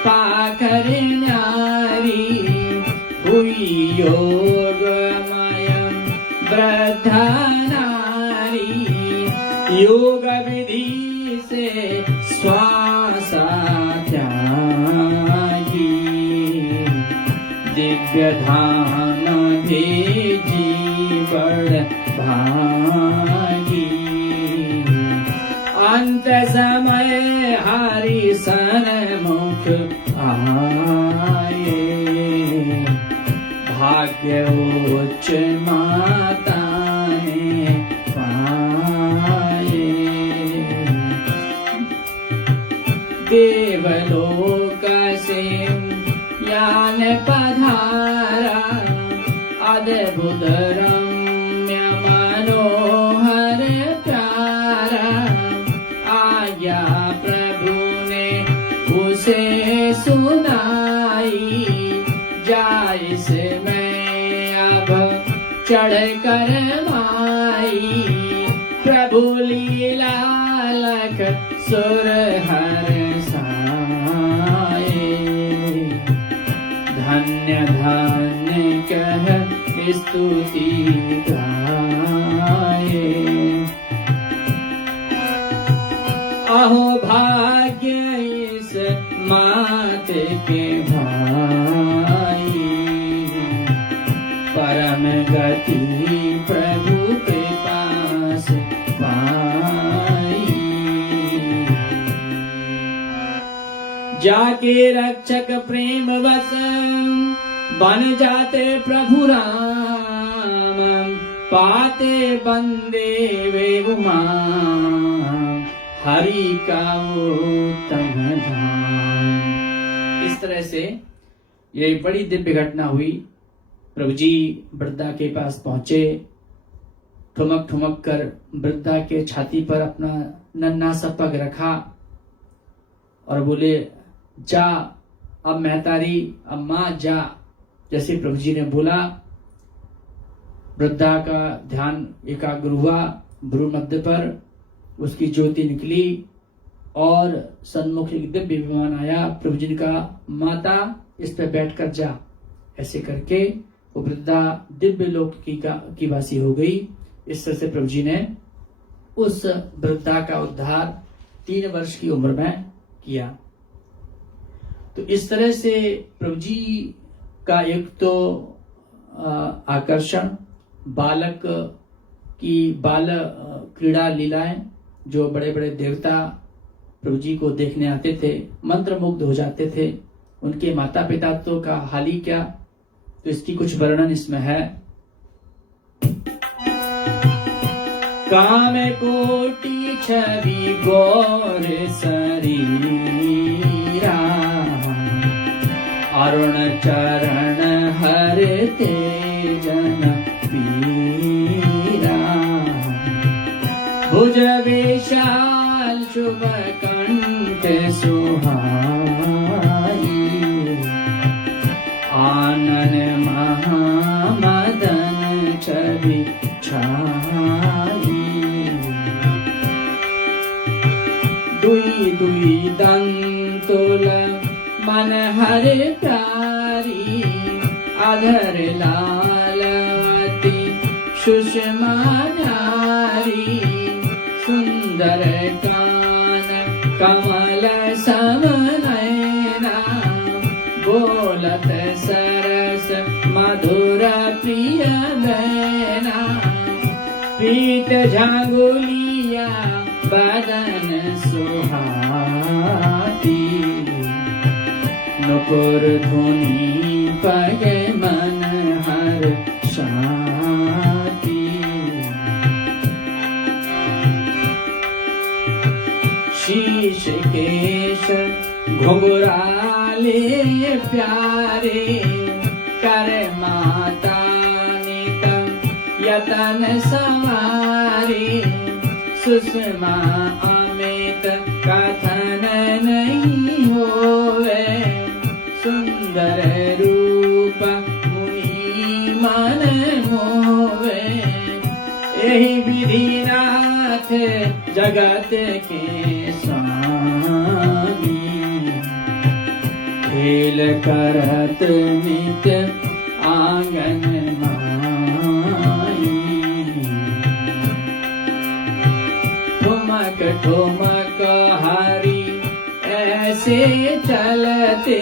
पाकर न्यारी हुई योगमय वृद्धा नारी योग विधि से स्वासात्यागी दिव्य धान भेजी बड़ भागी अंत समय हरि सन्मुख आए भाग्य उच्च माता ने पाए देवलोक से ज्ञान पधारा अद्भुत रम्य मनोहर प्यारा आज्ञा प्रभु ने उसे सुनाई जाय से मैं अब चढ़ कर माई प्रभु लीला लख सुर हर साए धन अन्य धान्य कह स्तुति गाए। अहो भाग्य इस मात के भाई, परम गति प्रभु के पास पाई। जाके रक्षक प्रेम वश बन जाते प्रभु राम, पाते बंदे वे उमा हरि का उत्तम धाम। इस तरह से ये बड़ी दिव्य घटना हुई। प्रभु जी वृद्धा के पास पहुंचे, ठुमक ठुमक कर वृद्धा के छाती पर अपना नन्हा सा पग रखा और बोले, जा अब महतारी, अब मां जा। जैसे प्रभु जी ने बोला, वृद्धा का ध्यान एकाग्र हुआ, भ्रू मध्य पर उसकी ज्योति निकली और सन्मुख एक दिव्य विमान आया। प्रभु जी ने कहा, माता इस पे बैठ कर जा। ऐसे करके वो वृद्धा दिव्य लोक की वासी हो गई। इस तरह से प्रभु जी ने उस वृद्धा का उद्धार 3 वर्ष की उम्र में किया। तो इस तरह से प्रभु जी का एक तो आकर्षण, बालक की बाल क्रीड़ा लीलाएं, जो बड़े बड़े देवता प्रभु जी को देखने आते थे, मंत्रमुग्ध हो जाते थे। उनके माता पिता तो का हाल ही क्या, तो इसकी कुछ वर्णन इसमें है। काम कोटि छवि गौर शरीरा, अरुण चरण हरते जन पीरा। भुज विशाल शुभ कंठ सुहाई, आनन महामदन छवि छाई। दुई दुई दंतुल मन हर प्यारी, अधर लालवती सुषमा नारी। सुंदर कान कमल समनयना, बोलत सरस मधुर प्रिय बैना। पीत झांगुलिया बदन सुहाती, नुपुर धुनी पग मन हर शाती। शीश केश घुंघराले प्यारे, कर माता नित यतन सवारे। सुषमा अमित कथन नहीं होवे, सुंदर रूप मुनि मन मोवे। यही विधि नाथ जगत के स्वामी, खेल करत नित आंगन माई। ठुमक ठुमक हरि ऐसे चलते,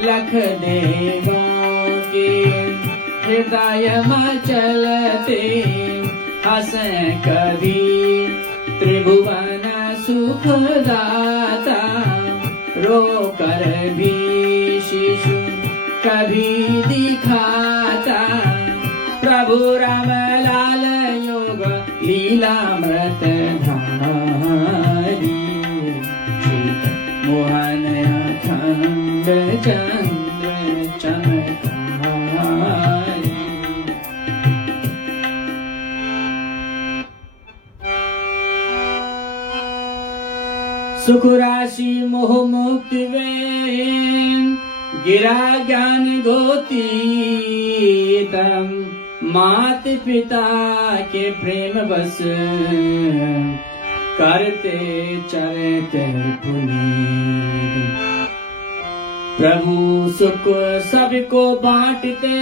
लख देवों के हृदय मचलते। हंसे कभी त्रिभुवन सुखदाता, रो कर भी शिशु कभी दिखाता। प्रभु राम लाल योग लीलामृत धारी, मोहन अखंड चंद्र चमकारी। सुख राशि मोह मुक्ति वे, गिरा ज्ञान गोतीतम। मात पिता के प्रेम बस, करते चलते पुनीत। प्रभु सुख सबको बांटते,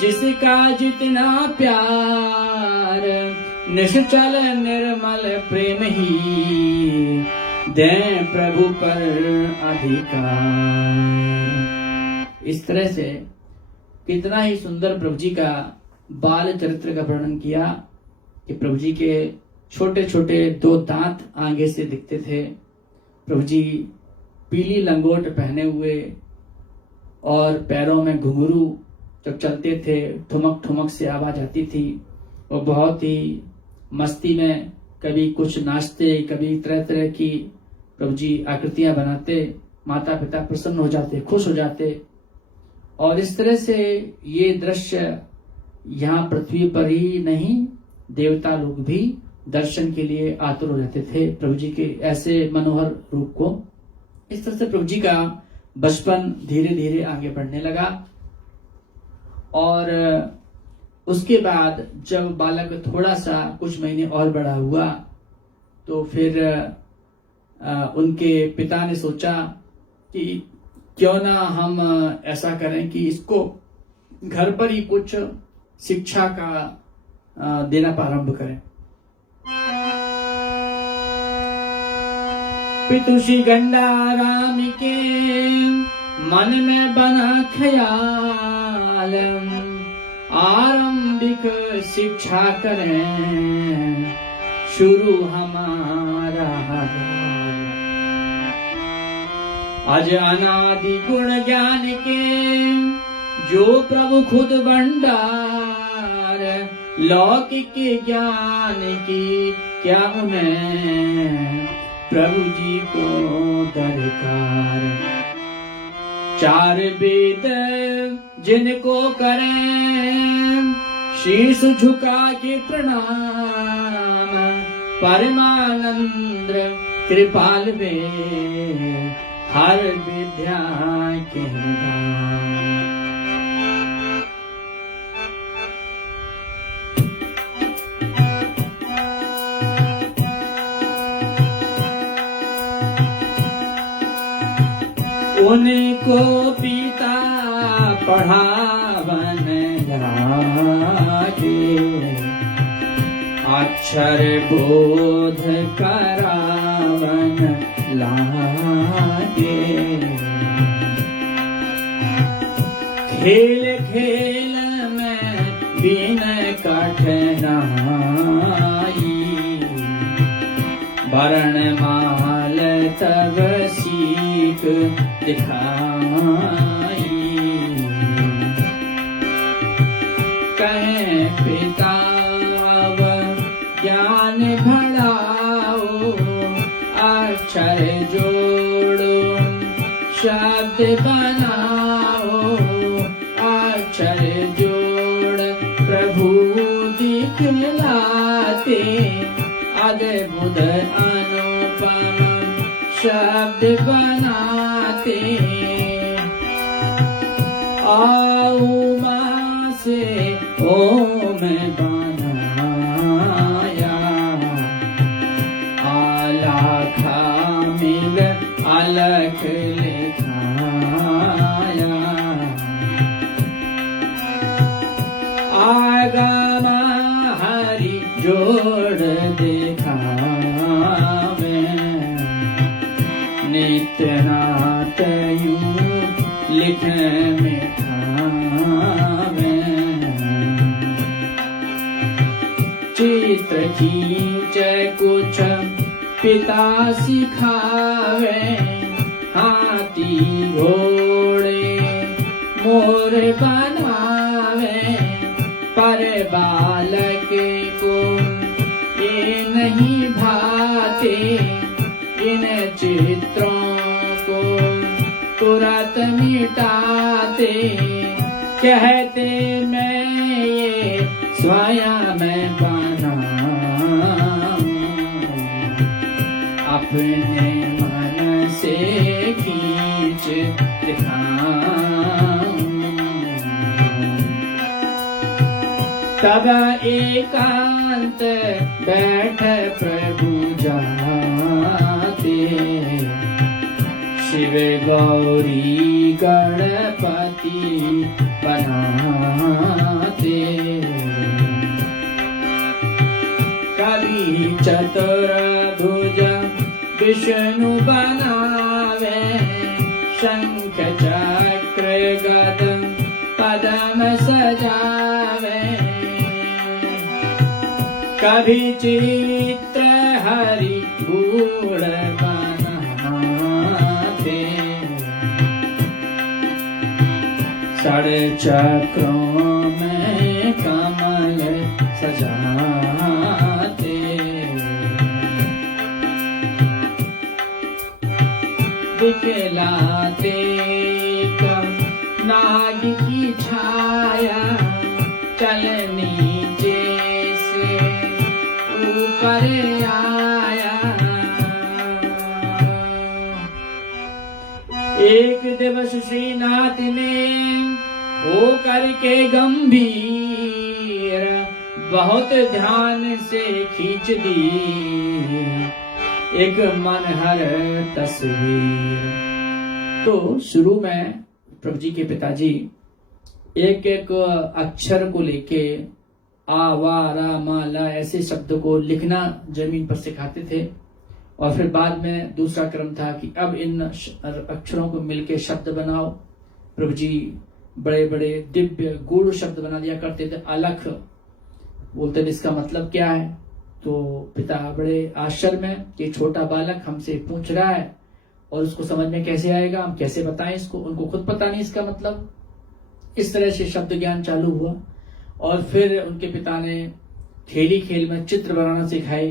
जिसका जितना प्यार, निश्चल निर्मल प्रेम ही दें प्रभु पर अधिकार। इस तरह से कितना ही सुंदर प्रभु जी का बाल चरित्र का वर्णन किया कि प्रभु जी के छोटे छोटे 2 दांत आगे से दिखते थे। प्रभु जी पीली लंगोट पहने हुए और पैरों में घुंघरू जब चलते थे ठुमक ठुमक से आवाज आती थी। और बहुत ही मस्ती में कभी कुछ नाचते, कभी तरह तरह की प्रभु जी आकृतियां बनाते। माता पिता प्रसन्न हो जाते, खुश हो जाते। और इस तरह से ये दृश्य यहाँ पृथ्वी पर ही नहीं, देवता लोग भी दर्शन के लिए आतुर हो जाते थे प्रभु जी के ऐसे मनोहर रूप को। इस तरह से प्रभु जी का बचपन धीरे धीरे आगे बढ़ने लगा। और उसके बाद जब बालक थोड़ा सा कुछ महीने और बड़ा हुआ तो फिर उनके पिता ने सोचा कि क्यों ना हम ऐसा करें कि इसको घर पर ही कुछ शिक्षा का देना प्रारंभ करें। पितु श्री गंडाराम के मन में बना ख्याल, आरंभिक शिक्षा करें शुरू हमारा हाल। आज अनादि गुण ज्ञान के जो प्रभु खुद भंडार, लौकिक ज्ञान की क्या उन्हें प्रभु जी को दरकार। 4 वेद जिनको करें शीश झुका के प्रणाम, परमानंद कृपाल वे हर विद्या के दान। उनको पिता पढ़ावन लागे, अक्षर बोध करावन लागे। खेल खेल में बिन कठिनाई, वर्णमाल तब सीख दिखाई। कहे पिता ज्ञान बढ़ाओ, अक्षर जोड़ो शब्द बनाओ। अक्षर जोड़ प्रभु दिखलाते, अद्भुत अनुपम शब्द बनाते। आओ माँ से ओम बनाया, आलाखा मिल अलख लिखाया। आगम हरि जोड़ दिखावे, नित्य नाथ यूं लिख मिठावे। चित्र खींच कुछ पिता सिखावे, हाथी घोड़े मोर बनावे। पर बालक को ये नहीं भाते, इन चित्रों को तुरंत मिटाते। कहते मैं ये स्वयं बनाऊं, अपने मन से खींच दिखाऊं। तब एकांत बैठ प्रभु जाते, शिव गौरी गणपति बनाते। कभी चतुर्भुज विष्णु बनावे, शंख चक्र गद पदम सजावे। कभी चित्र हरि गूढ़ बनाते, साढ़े चक्रों में कमल सजाते। दिखलाते नाग की छाया, चलनी जैसे ऊपर आया। एक दिवस श्रीनाथ ने हो करके गंभीर, बहुत ध्यान से खींच दी एक मनहर तस्वीर। तो शुरू में प्रभु जी के पिताजी एक एक अक्षर को लेके आ, वा, रा, मा, ला ऐसे शब्द को लिखना जमीन पर सिखाते थे। और फिर बाद में दूसरा क्रम था कि अब इन अक्षरों को मिलके शब्द बनाओ। प्रभु जी बड़े बड़े दिव्य गूढ़ शब्द बना दिया करते थे। अलख बोलते थे, इसका मतलब क्या है? तो पिता बड़े आश्चर्य में कि छोटा बालक हमसे पूछ रहा है और उसको समझ में कैसे आएगा, हम कैसे बताएं इसको, उनको खुद पता नहीं इसका मतलब। इस तरह से शब्द ज्ञान चालू हुआ। और फिर उनके पिता ने खेली खेल में चित्र बनाना सिखाए,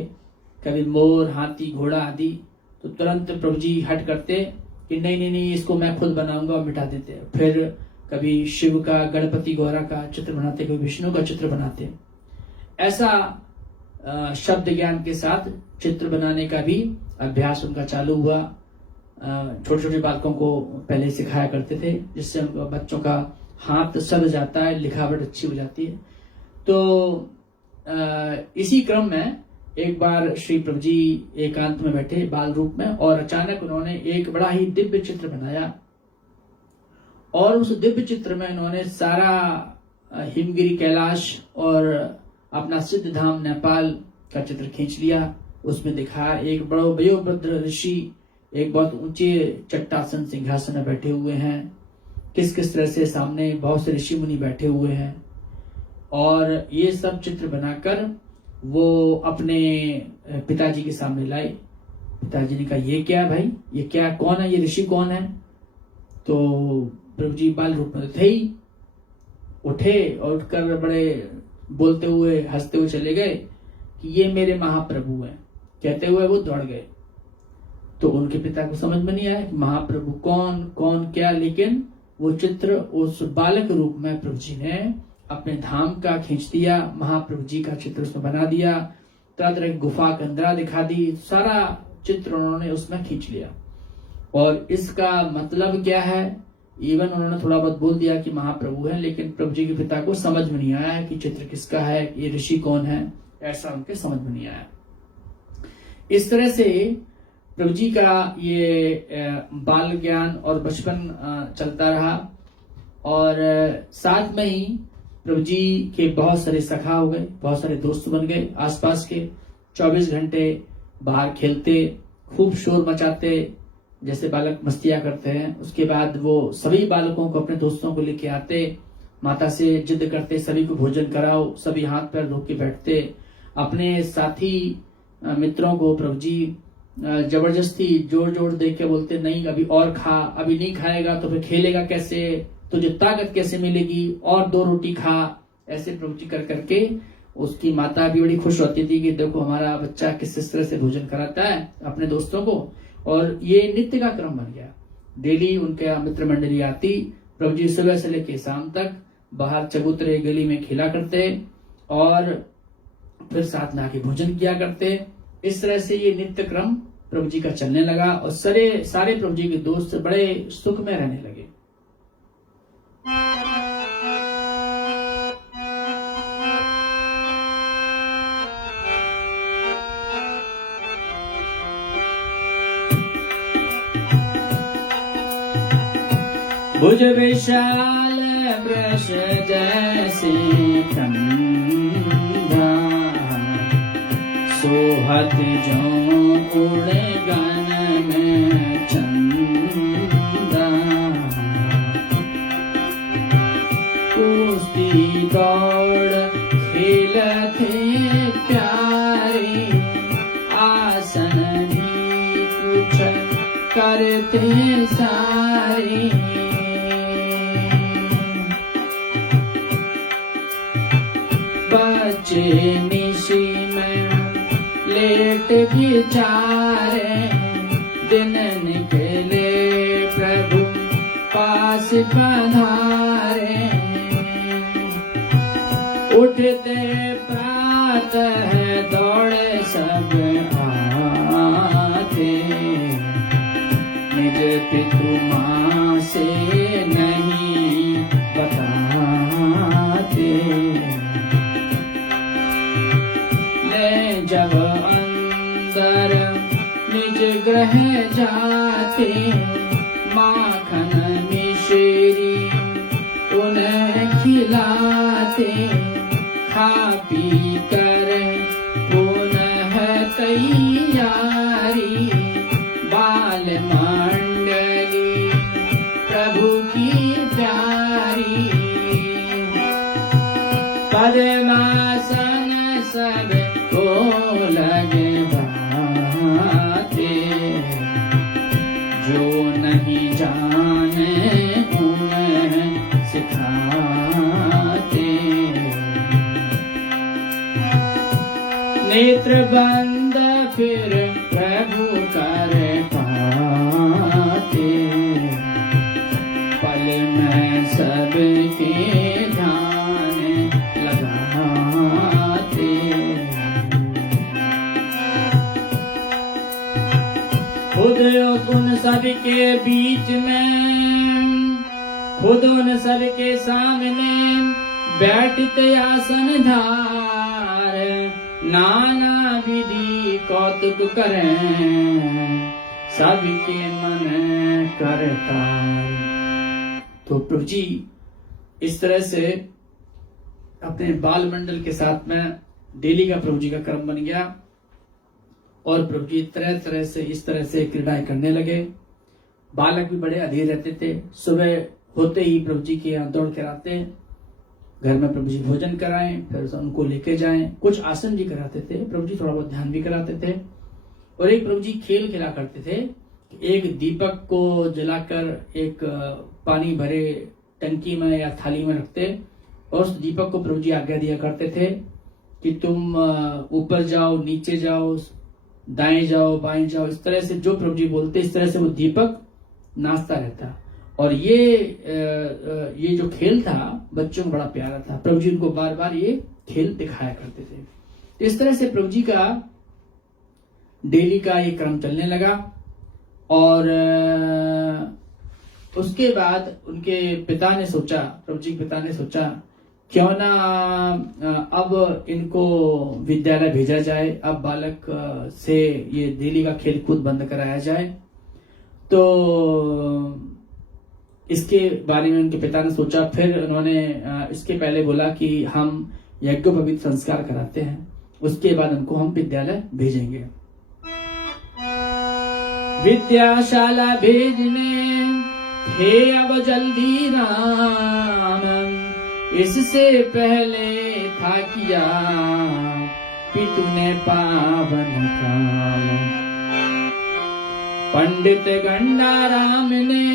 कभी मोर, हाथी, घोड़ा आदि। तो तुरंत प्रभु जी हट करते कि नहीं नहीं नहीं, इसको मैं खुद बनाऊंगा, और मिटा देते। फिर कभी शिव का, गणपति गौरा का चित्र बनाते, कभी विष्णु का चित्र बनाते। ऐसा शब्द ज्ञान के साथ चित्र बनाने का भी अभ्यास उनका चालू हुआ। छोटे छोटे बालकों को पहले सिखाया करते थे, जिससे बच्चों का हाथ सज जाता है, लिखावट अच्छी हो जाती है। तो इसी क्रम में एक बार श्री प्रभु जी एकांत में बैठे बाल रूप में, और अचानक उन्होंने एक बड़ा ही दिव्य चित्र बनाया। और उस दिव्य चित्र में उन्होंने सारा हिमगिरी कैलाश और अपना सिद्ध धाम नेपाल का चित्र खींच लिया। उसमें दिखा एक बड़ा वयोवृद्ध ऋषि एक बहुत ऊंचे चट्टासन सिंहासन में बैठे हुए हैं। किस किस तरह से सामने बहुत से ऋषि मुनि बैठे हुए हैं। और ये सब चित्र बनाकर वो अपने पिताजी के सामने लाए। पिताजी ने कहा, ये क्या भाई, ये क्या, कौन है ये ऋषि, कौन है? तो प्रभु जी बाल रूप में थे ही, उठे और उठकर बड़े बोलते हुए हंसते हुए चले गए कि ये मेरे महाप्रभु हैं। कहते हुए वो दौड़ गए। तो उनके पिता को समझ में नहीं आया कि महाप्रभु कौन, कौन क्या, लेकिन वो चित्र उस बालक रूप में प्रभु जी ने अपने धाम का खींच दिया। महाप्रभु जी का चित्र उसमें बना दिया, तरह तरह की गुफा के अंदर दिखा दी, सारा चित्र उन्होंने उसमें खींच लिया। और इसका मतलब क्या है, इवन उन्होंने थोड़ा बहुत बोल दिया कि महाप्रभु है, लेकिन प्रभु जी के पिता को समझ में नहीं आया कि चित्र किसका है, ये ऋषि कौन है, ऐसा उनके समझ में नहीं आया। इस तरह से प्रभु जी का ये बाल ज्ञान और बचपन चलता रहा। और साथ में ही प्रभु जी के बहुत सारे सखा हो गए, बहुत सारे दोस्त बन गए आसपास के। 24 घंटे बाहर खेलते, खूब शोर मचाते, जैसे बालक मस्तियां करते हैं। उसके बाद वो सभी बालकों को, अपने दोस्तों को लेके आते, माता से जिद करते, सभी को भोजन कराओ, सभी हाथ पैर धो के बैठते। अपने साथी मित्रों को प्रभु जी जबरदस्ती जोर जोर दे के बोलते, नहीं अभी और खा, अभी नहीं खाएगा तो फिर खेलेगा कैसे, तुझे ताकत कैसे मिलेगी, और 2 रोटी खा। ऐसे प्रभु जी कर करके उसकी माता भी बड़ी खुश होती थी कि देखो हमारा बच्चा किस तरह से भोजन कराता है अपने दोस्तों को। और ये नित्य का क्रम बन गया। डेली उनके मित्र मंडली आती, प्रभु जी सुबह से लेकर शाम तक बाहर चबूतरे गली में खेला करते और फिर साथ में आके भोजन किया करते। इस तरह से ये नित्य क्रम प्रभु जी का चलने लगा और सारे प्रभु जी के दोस्त बड़े सुख में रहने लगे। भुज विशाल वृष जैसे कंधा, सोहत जो उड़े गन में चंदा। कुश्ती दौड़ खेल थे प्यारे, आसन भी कुछ करते सारे। बच्चे निशी में लेट विचारे, दिन निकले प्रभु पास पधारे। उठते प्रातः दौड़े सब आते, निज पितु माँ से नहीं बताते। ले जब अंदर निज गृह जाते, माखन मिश्री उन्हें खिलाते। खा पी कर पुनः तैयारी, बाल मंडली प्रभु की प्यारी। पद्मासन सब को लगे भाते, जो नहीं जाने उन्हें सिखाते। नेत्र बंद फिर प्रभु कर पाते, पल में सबके ध्यान लगाते। खुद उन सबके बीच में, खुद उन सबके सामने बैठते आसन धार। नाना विधि कौतुक करें, सबके मन करता। तो प्रभु जी इस तरह से अपने बाल मंडल के साथ में डेली का प्रभु जी का क्रम बन गया, और प्रभु जी तरह तरह से इस तरह से क्रीड़ाएं करने लगे। बालक भी बड़े अधीर रहते थे। सुबह होते ही प्रभु जी के यहाँ दौड़ कर आते, घर में प्रभु जी भोजन कराएं, फिर उनको लेके जाएं। कुछ आसन भी कराते थे प्रभु जी, थोड़ा बहुत ध्यान भी कराते थे। और एक प्रभु जी खेल खेला करते थे, एक दीपक को जलाकर एक पानी भरे टंकी में या थाली में रखते, और उस दीपक को प्रभु जी आज्ञा दिया करते थे कि तुम ऊपर जाओ, नीचे जाओ, दाएं जाओ, बाएं जाओ। इस तरह से जो प्रभु जी बोलते, इस तरह से वो दीपक नाचता रहता। और ये जो खेल था बच्चों को बड़ा प्यारा था। प्रभु जी उनको बार बार ये खेल दिखाया करते थे। तो इस तरह से प्रभु जी का डेली का ये क्रम चलने लगा। और उसके बाद उनके पिता ने सोचा, प्रभु जी के पिता ने सोचा, क्यों ना अब इनको विद्यालय भेजा जाए, अब बालक से ये डेली का खेल कूद बंद कराया जाए। तो इसके बारे में उनके पिता ने सोचा। फिर उन्होंने इसके पहले बोला कि हम यज्ञोपवीत संस्कार कराते हैं, उसके बाद उनको हम विद्यालय भेजेंगे। विद्याशाला भेजने थे अब जल्दी राम, इससे पहले था किया पितु ने पावन काम। पंडित गंडाराम ने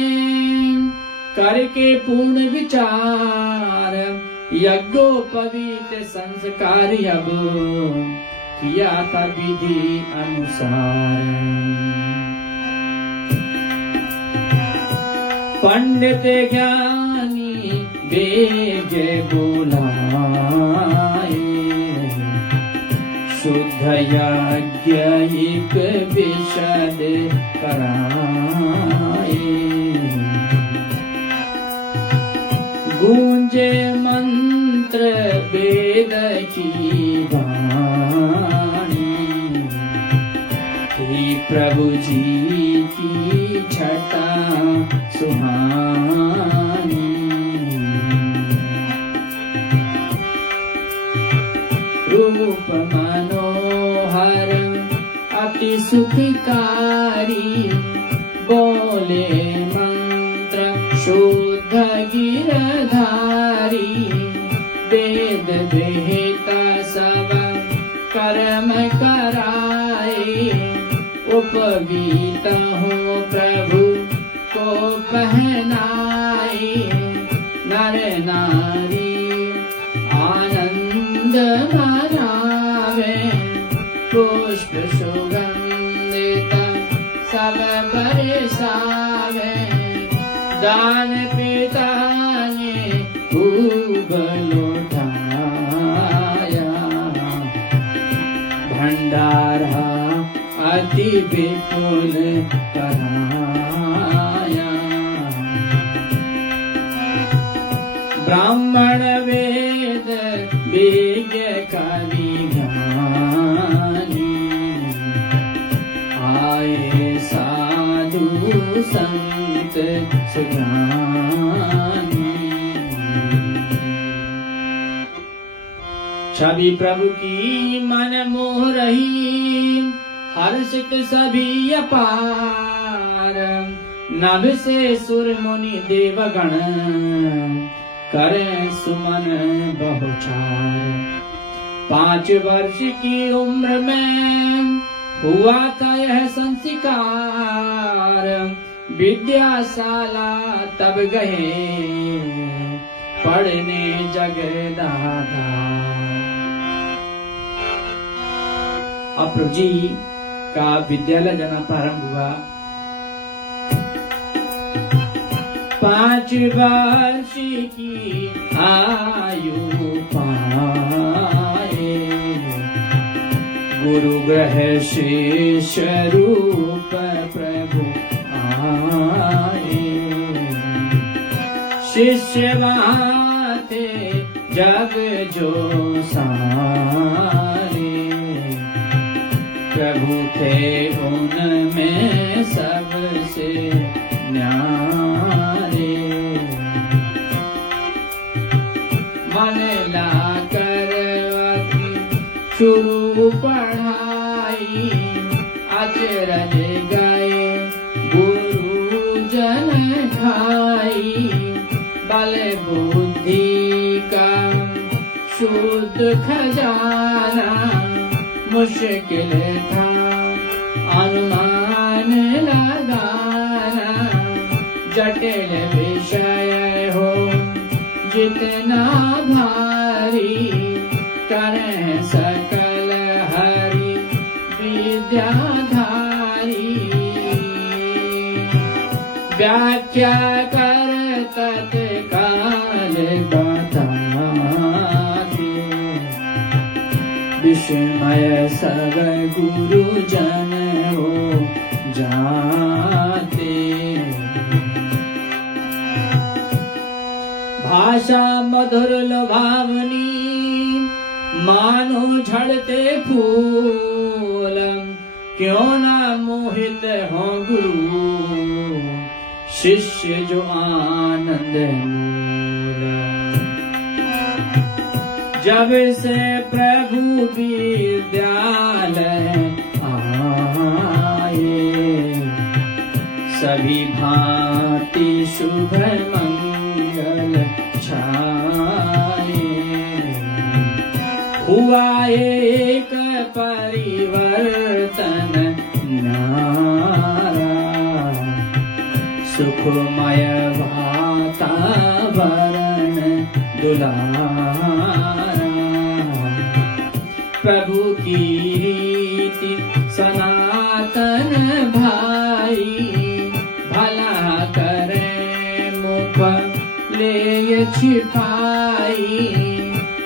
करके पूर्ण विचार, यज्ञोपवीत संस्कार अब किया था विधि अनुसार। पंडित ज्ञानी वेग बुलाए, शुद्ध यज्ञ एक विशद कराए। गूंजे मंत्र वेद की वाणी, प्रभु जी की छटा सुहानी। रूप मनोहर अति सुखकारी, बोले मंत्र शुद्ध गिरधारी। वेद विहिता सब कर्म कराए, उपवीत हो प्रभु को पहनाए। नर नारी आनंद मनावे, पुष्प सुगंधित सब बरसावे। दान पिता ने खूब लौटाया, भंडारा अति विपुल कराया। ब्राह्मण वेद विज्ञ कवि ज्ञानी, आए साधु संत सुज्ञानी। छवि प्रभु की मन मोह रही, हर्षित सभी अपार। नभ से सुर मुनि देवगण, करें सुमन बहुचार। 5 वर्ष की उम्र में हुआ था यह संस्कार। विद्याशाला तब गए पढ़ने जगदाधार। अब प्रभु जी का विद्यालय जाना प्रारंभ हुआ। 5 वर्ष की आयु पाए, गुरु ग्रह शेष रूप प्रभु आए। शिष्य वहाँ थे जग जो सारे, प्रभु थे उनमें सबसे न्यारे। मन ला कर शुरू पढ़ाई, अचरज गए गुरुजन खाई। बल बुद्धि का शुद्ध खजाना, मुश्किल था अनुमान लगाना। जटिल विषय हो जितना भारी, करें सकल हरि विद्याधारी। व्याख्या कर तत्काल बताते, विस्मय सब गुरुजन हो जाते। भाषा मधुर लुभावनी, मानो झड़ते फूल। क्यों ना मोहित हो गुरु, शिष्य जो आनंद मूल। जब से प्रभु विद्यालय आए, सभी भांति शुभ मंगल छाए। हुआ एक परिवर्तन नारा, सुखमय वातावरण दुलारा। प्रभु की रीति सनातन भाई, भला करे मुख ले छिपाई।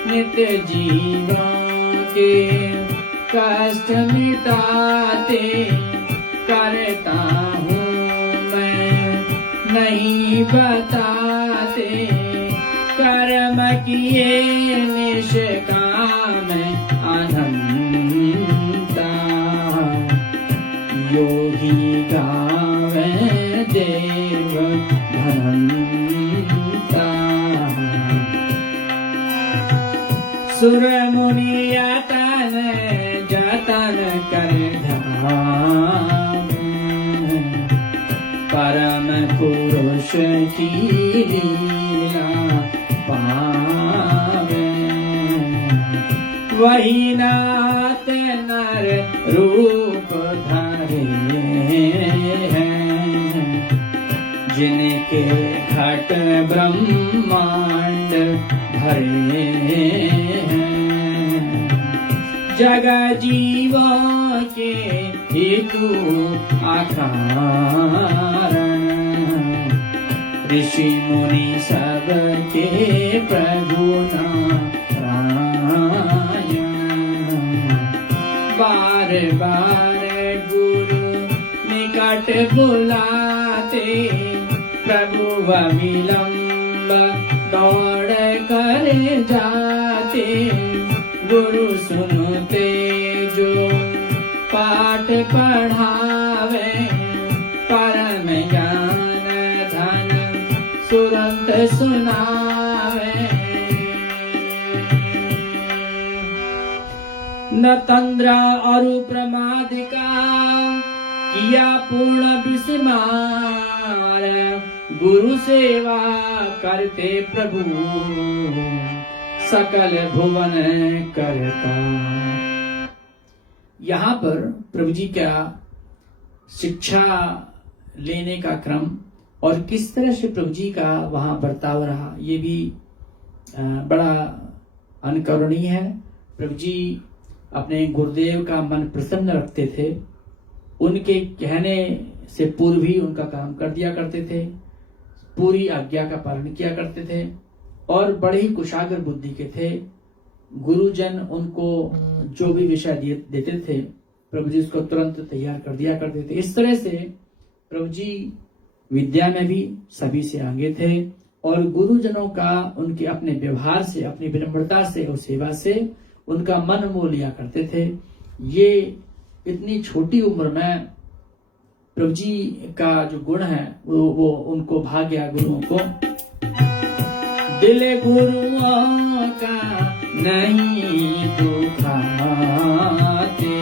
नित्य जीवन के कष्ट मिटाते, करता हूँ मैं नहीं बताते। कर्म किए निष्काम अनंता, योगी गावे देव सुर मुनि यातन जतन कर ध्यान, परम पुरुष की लीला पावे। वही नाथ नर रूप धरे हैं, जिनके घट ब्रह्मांड भरे हैं। जग जीवों के हेतु आकारण, ऋषि मुनि सबके प्रभु नारायण। बार बार गुरु निकट बुलाते, प्रभु विलंब दौड़ कर जाते। गुरु सुनते जो पाठ पढ़ावे, परम ज्ञान धन तुरंत सुनावे। न तंद्रा और प्रमाद का किया पूर्ण विस्मार, गुरु सेवा करते प्रभु सकल भुवन करता। यहाँ पर प्रभु जी का शिक्षा लेने का क्रम और किस तरह से प्रभु जी का वहां बर्ताव रहा, ये भी बड़ा अनुकरणीय है। प्रभु जी अपने गुरुदेव का मन प्रसन्न रखते थे, उनके कहने से पूर्व ही उनका काम कर दिया करते थे, पूरी आज्ञा का पालन किया करते थे और बड़े ही कुशाग्र बुद्धि के थे। गुरुजन उनको जो भी विषय देते थे, प्रभु जी उसको तुरंत तैयार कर दिया करते थे। इस तरह से प्रभु जी विद्या में भी सभी से आगे थे और गुरुजनों का उनके अपने व्यवहार से, अपनी विनम्रता से और सेवा से उनका मन मोह लिया करते थे। ये इतनी छोटी उम्र में प्रभु जी का जो गुण है वो उनको भाग गया गुरुओं को। दिल गुरुओं का नहीं दुखाते,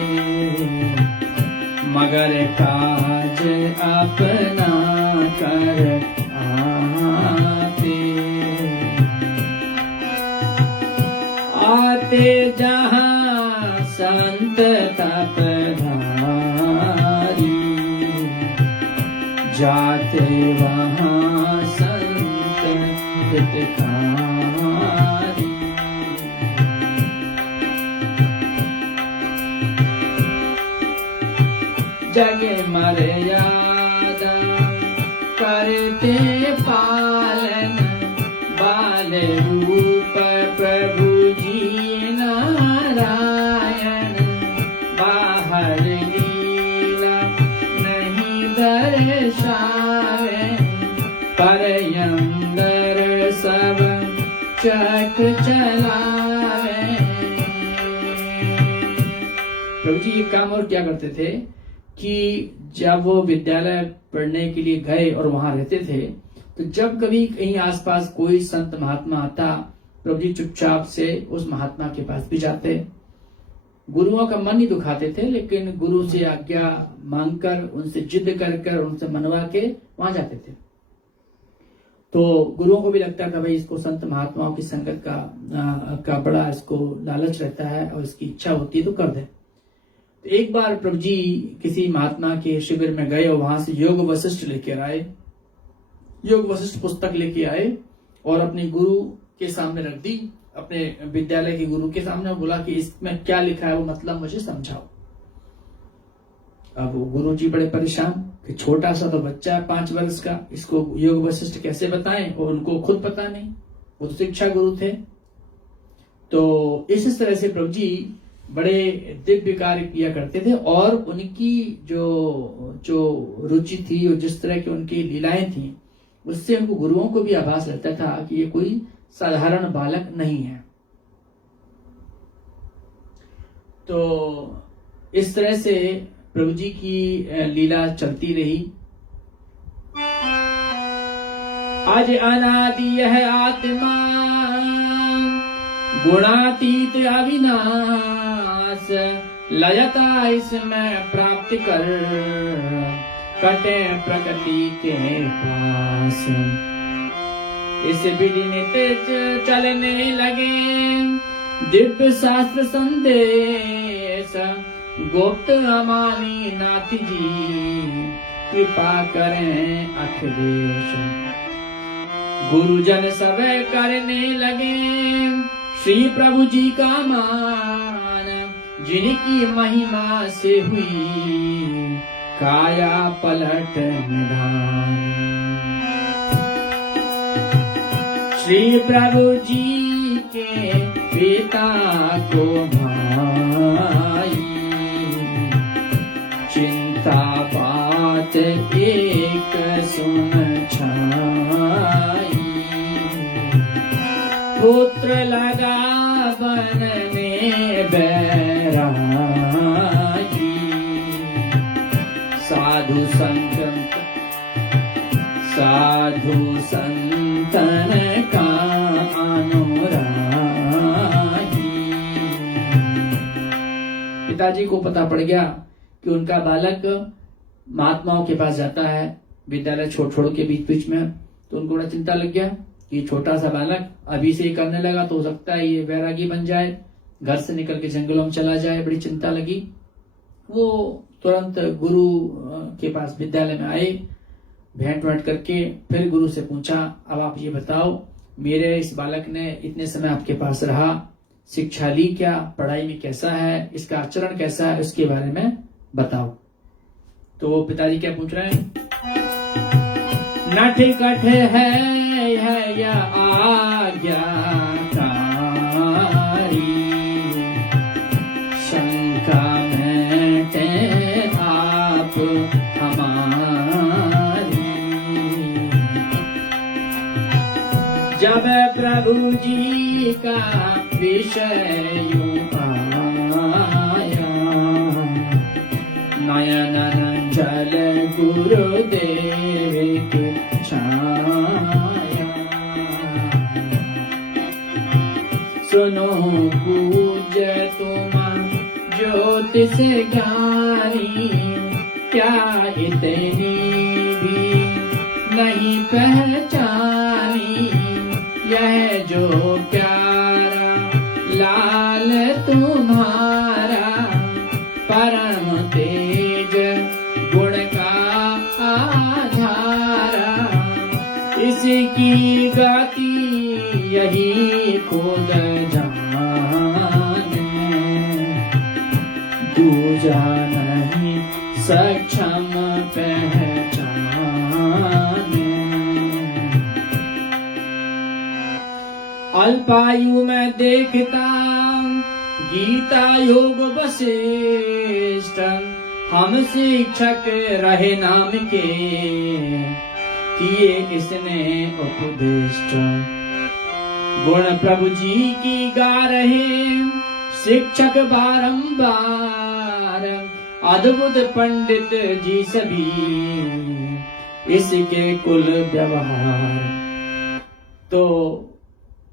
मगर काज अपना कर आते जहाँ संत तपधारी, जाते वहाँ संत हितकारी। जग मर्यादा करते पालन, बाल रूप प्रभु जी नारायण। बाहर लीला नहीं दर्शावे, पर अंदर सब चक चलावे। प्रभु जी एक काम और क्या करते थे कि जब वो विद्यालय पढ़ने के लिए गए और वहां रहते थे, तो जब कभी कहीं आसपास कोई संत महात्मा आता, प्रभु जी चुपचाप से उस महात्मा के पास भी जाते। गुरुओं का मन ही दुखाते थे, लेकिन गुरु से आज्ञा मांगकर, उनसे जिद कर उनसे मनवा के वहां जाते थे। तो गुरुओं को भी लगता था भाई इसको संत महात्माओं की संगत का बड़ा इसको लालच रहता है और इसकी इच्छा होती है तो कर दे। तो एक बार प्रभु जी किसी महात्मा के शिविर में गए और वहां से योग वशिष्ठ लेकर आए, योग वशिष्ठ पुस्तक लेके आए और अपने गुरु के सामने रख दी, अपने विद्यालय के गुरु के सामने, बोला कि इसमें क्या लिखा है वो मतलब मुझे समझाओ। अब गुरु जी बड़े परेशान कि छोटा सा तो बच्चा है 5 वर्ष का, इसको योग वशिष्ठ कैसे बताएं, और उनको खुद पता नहीं, वो तो शिक्षा गुरु थे। तो इस तरह से प्रभु जी बड़े दिव्य कार्य किया करते थे और उनकी जो रुचि थी और जिस तरह की उनकी लीलाएं थी, उससे उनको गुरुओं को भी आभास रहता था कि ये कोई साधारण बालक नहीं है। तो इस तरह से प्रभु जी की लीला चलती रही। आज अनादि है आत्मा, गुणातीत अविनाश लयता इसमें प्राप्त कर, कटे प्रकृति के पास। इस विधि नित्य चलने लगे, दिव्य शास्त्र संदेश गुप्त अमानी नाथ जी, कृपा करें अखिलेश। गुरुजन सब करने लगे, श्री प्रभु जी का मान, जिनकी महिमा से हुई काया पलट निधान। श्री प्रभु जी के पिता को भाई, चिंता बात एक सुन छाई। पुत्र लगा बन में बैरागी, साधु संतन का अनुरागी। पिताजी को पता पड़ गया कि उनका बालक महात्माओं के पास जाता है, विद्यालय छोड़ के बीच में, तो उनको बड़ा चिंता लग गया कि छोटा सा बालक अभी से करने लगा तो हो सकता है ये वैरागी बन जाए, घर से निकल के जंगलों में चला जाए। बड़ी चिंता लगी। वो तुरंत गुरु के पास विद्यालय में आए, भेंट करके फिर गुरु से पूछा, अब आप ये बताओ, मेरे इस बालक ने इतने समय आपके पास रहा, शिक्षा ली क्या, पढ़ाई में कैसा है, इसका आचरण कैसा है, उसके बारे में बताओ। तो वो पिताजी क्या पूछ रहे हैं? नठ कठ है या आज्ञाकारी, शंका में आप हमारी। जब प्रभु जी का विषय पाया, नयन जल गुरुदेव की छाया। सुनो पूज्य तुम ज्योतिष ज्ञानी, क्या इतनी भी नहीं पहचानी। यह जो प्यारा लाल तुम्हारा, परम तेज गुण का आधारा। इसकी गति यही खुद जाने, दूजा नहीं सक्षम पहचाने। अल्पायु में देखता गीता योग वशिष्ठ, हम शिक्षक रहे नाम के, किए इसने उपदिष्ट। गुण प्रभु जी की गा रहे शिक्षक बारंबार, अद्भुत पंडित जी सभी इसके कुल व्यवहार। तो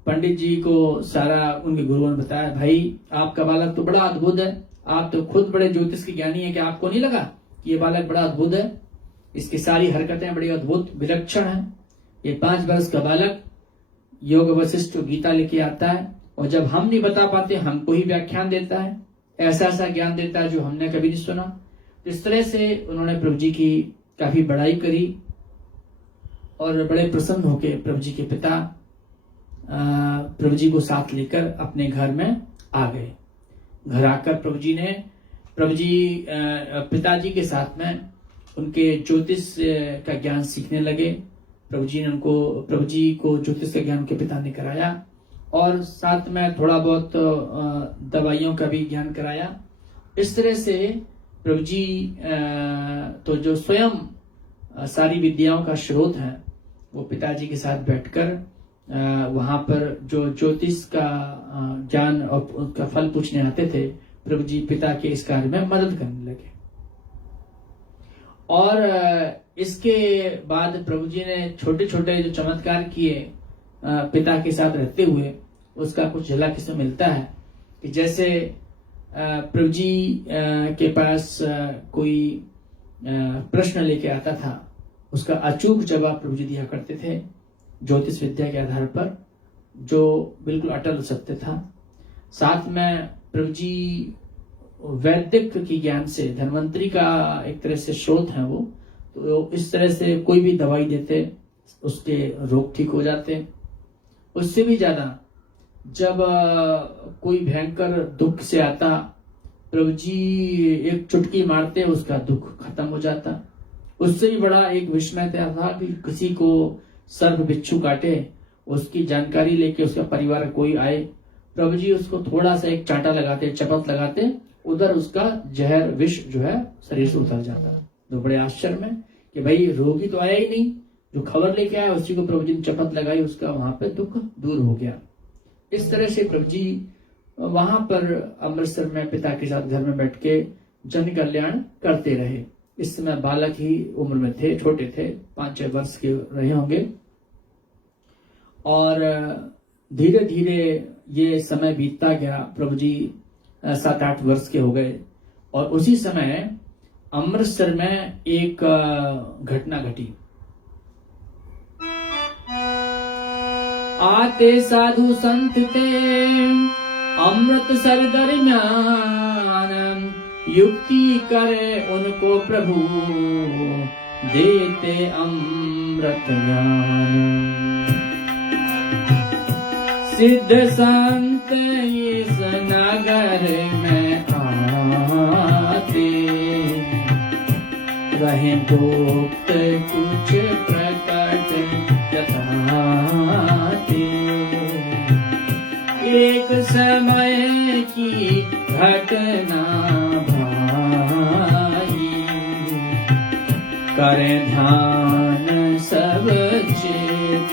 पंडित जी को सारा उनके गुरुओं ने बताया, भाई आपका बालक तो बड़ा अद्भुत है, आप तो खुद बड़े ज्योतिष के ज्ञानी हैं, कि आपको नहीं लगा कि ये बालक बड़ा अद्भुत है, इसकी सारी हरकतें बड़ी अद्भुत विलक्षण हैं। ये 5 वर्ष का बालक योग वशिष्ठ गीता लेके आता है, और जब हम नहीं बता पाते हमको ही व्याख्यान देता है, ऐसा ऐसा ज्ञान देता है जो हमने कभी नहीं सुना। तो इस तरह से उन्होंने प्रभु जी की काफी बड़ाई करी, और बड़े प्रसन्न होके प्रभु जी के पिता प्रभु जी को साथ लेकर अपने घर में आ गए। घर आकर प्रभु जी पिताजी के साथ में उनके ज्योतिष का ज्ञान सीखने लगे। प्रभु जी को ज्योतिष का ज्ञान उनके पिता ने कराया, और साथ में थोड़ा बहुत दवाइयों का भी ज्ञान कराया। इस तरह से प्रभु जी तो जो स्वयं सारी विद्याओं का स्रोत है, वो पिताजी के साथ बैठकर वहां पर जो ज्योतिष का ज्ञान और उसका फल पूछने आते थे, प्रभु जी पिता के इस कार्य में मदद करने लगे। और इसके बाद प्रभु जी ने छोटे छोटे जो चमत्कार किए पिता के साथ रहते हुए, उसका कुछ झलक इसमें मिलता है कि जैसे प्रभु जी के पास कोई प्रश्न लेके आता था, उसका अचूक जवाब प्रभु जी दिया करते थे ज्योतिष विद्या के आधार पर, जो बिल्कुल अटल सत्य था। साथ में प्रभु जी वैदिक की ज्ञान से, धन्वंतरी का एक तरह से स्रोत है वो, तो इस तरह से कोई भी दवाई देते उसके रोग ठीक हो जाते। उससे भी ज्यादा जब कोई भयंकर दुख से आता, प्रभु जी एक चुटकी मारते उसका दुख खत्म हो जाता। उससे भी बड़ा एक विस्मय था कि किसी को सर्प बिच्छू काटे, उसकी जानकारी लेके उसका परिवार कोई आए, प्रभु जी उसको थोड़ा सा एक चांटा लगाते, चपत लगाते, उधर उसका जहर विष जो है शरीर से उतर जाता। तो बड़े आश्चर्य में कि भाई रोगी तो आया ही नहीं, जो खबर लेके आया उसी को प्रभु जी ने चपत लगाई, उसका वहां पे दुख दूर हो गया। इस तरह से प्रभु जी वहां पर अमृतसर में पिता के साथ घर में बैठ के जन कल्याण करते रहे। इस समय बालक ही उम्र में थे, छोटे थे, 5-6 वर्ष के रहे होंगे। और धीरे धीरे ये समय बीतता गया। प्रभु जी 7-8 वर्ष के हो गए और उसी समय अमृतसर में एक घटना घटी। आते साधु संत थे अमृतसर दरमियान, युक्ति करे उनको प्रभु देते अमृत ज्ञान। सिद्ध संत इस नगर में आते, रहे गुप्त कुछ प्रकट जताते। एक समय की घटना भाई, करे ध्यान सब चेत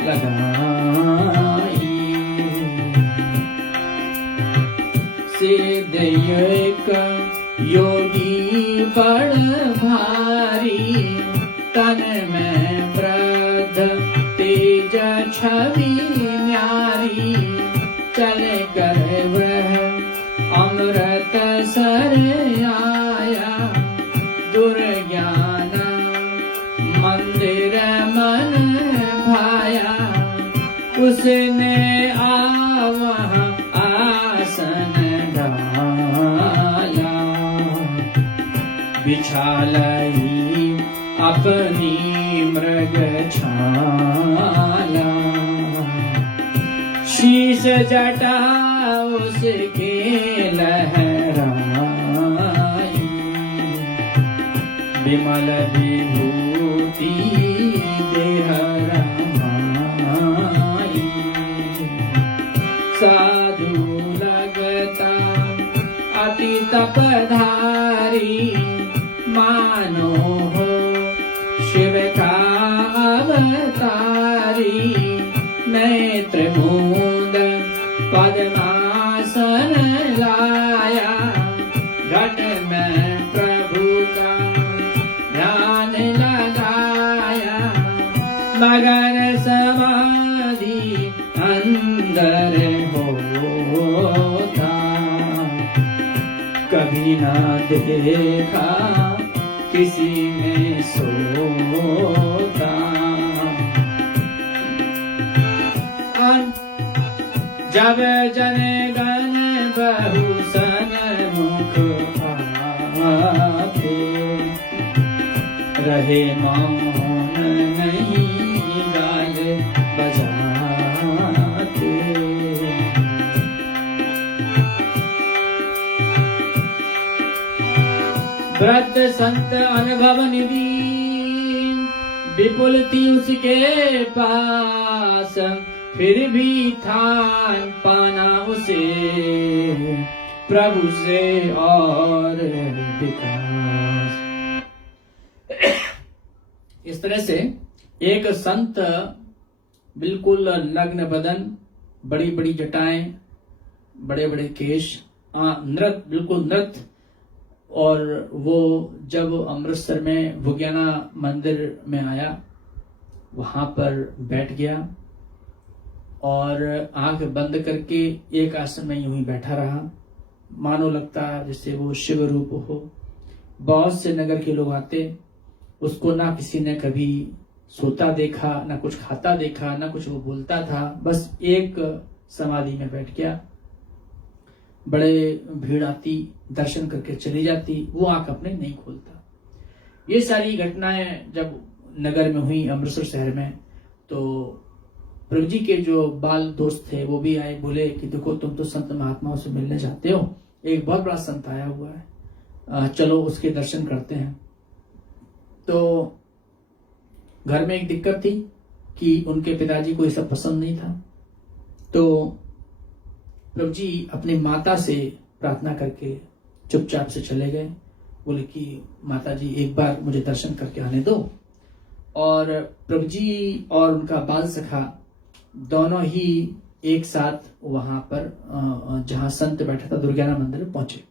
लगाई। सिद्ध एक योगी बड़ भारी, तन में वृद्ध तेज छवि न्यारी। चले कर वह अमृत सर आया, दुर्ज्ञान मंदिर मन भाया। उसने वहाँ आसन डाला, बिछालई अपनी मृग छाला। शीश जटा उसके लहराई, विमल विभूति देह रमाई। साधु लगता अति तपधारी, मानो हो शिव का अवतारी। नेत्र मूंद पद्मासन लाया, घट में प्रभु का ध्यान लगाया। मगन समाधि अंदर होता, कभी ना देखा किसी ने सोता। जब जन गण बहु सन मुख आते, रहे मौन नहीं गाल बजाते। व्रत संत अनुभव निधि, विपुल थी उसके पास। फिर भी था पाना उसे प्रभु से और विकास। इस तरह से एक संत बिल्कुल नग्न बदन, बड़ी बड़ी जटाएं, बड़े बड़े केश, नृत्य, बिल्कुल नृत्य। और वो जब अमृतसर में भुगियाना मंदिर में आया, वहां पर बैठ गया और आंख बंद करके एक आसन में यूं ही बैठा रहा, मानो लगता जैसे वो शिव रूप हो। बहुत से नगर के लोग आते, उसको ना किसी ने कभी सोता देखा, ना कुछ खाता देखा, ना कुछ वो बोलता था, बस एक समाधि में बैठ गया। बड़े भीड़ आती, दर्शन करके चली जाती, वो आंख अपने नहीं खोलता। ये सारी घटनाएं जब नगर में हुई, अमृतसर शहर में, तो प्रभु जी के जो बाल दोस्त थे वो भी आए, बोले कि देखो तुम तो संत महात्माओं से मिलने जाते हो, एक बहुत बड़ा संत आया हुआ है, चलो उसके दर्शन करते हैं। तो घर में एक दिक्कत थी कि उनके पिताजी को ये सब पसंद नहीं था। तो प्रभु जी अपनी माता से प्रार्थना करके चुपचाप से चले गए। बोले कि माता जी एक बार मुझे दर्शन करके आने दो। और प्रभु जी और उनका बाल सखा दोनों ही एक साथ वहां पर जहां संत बैठा था दुर्गाना मंदिर में पहुंचे।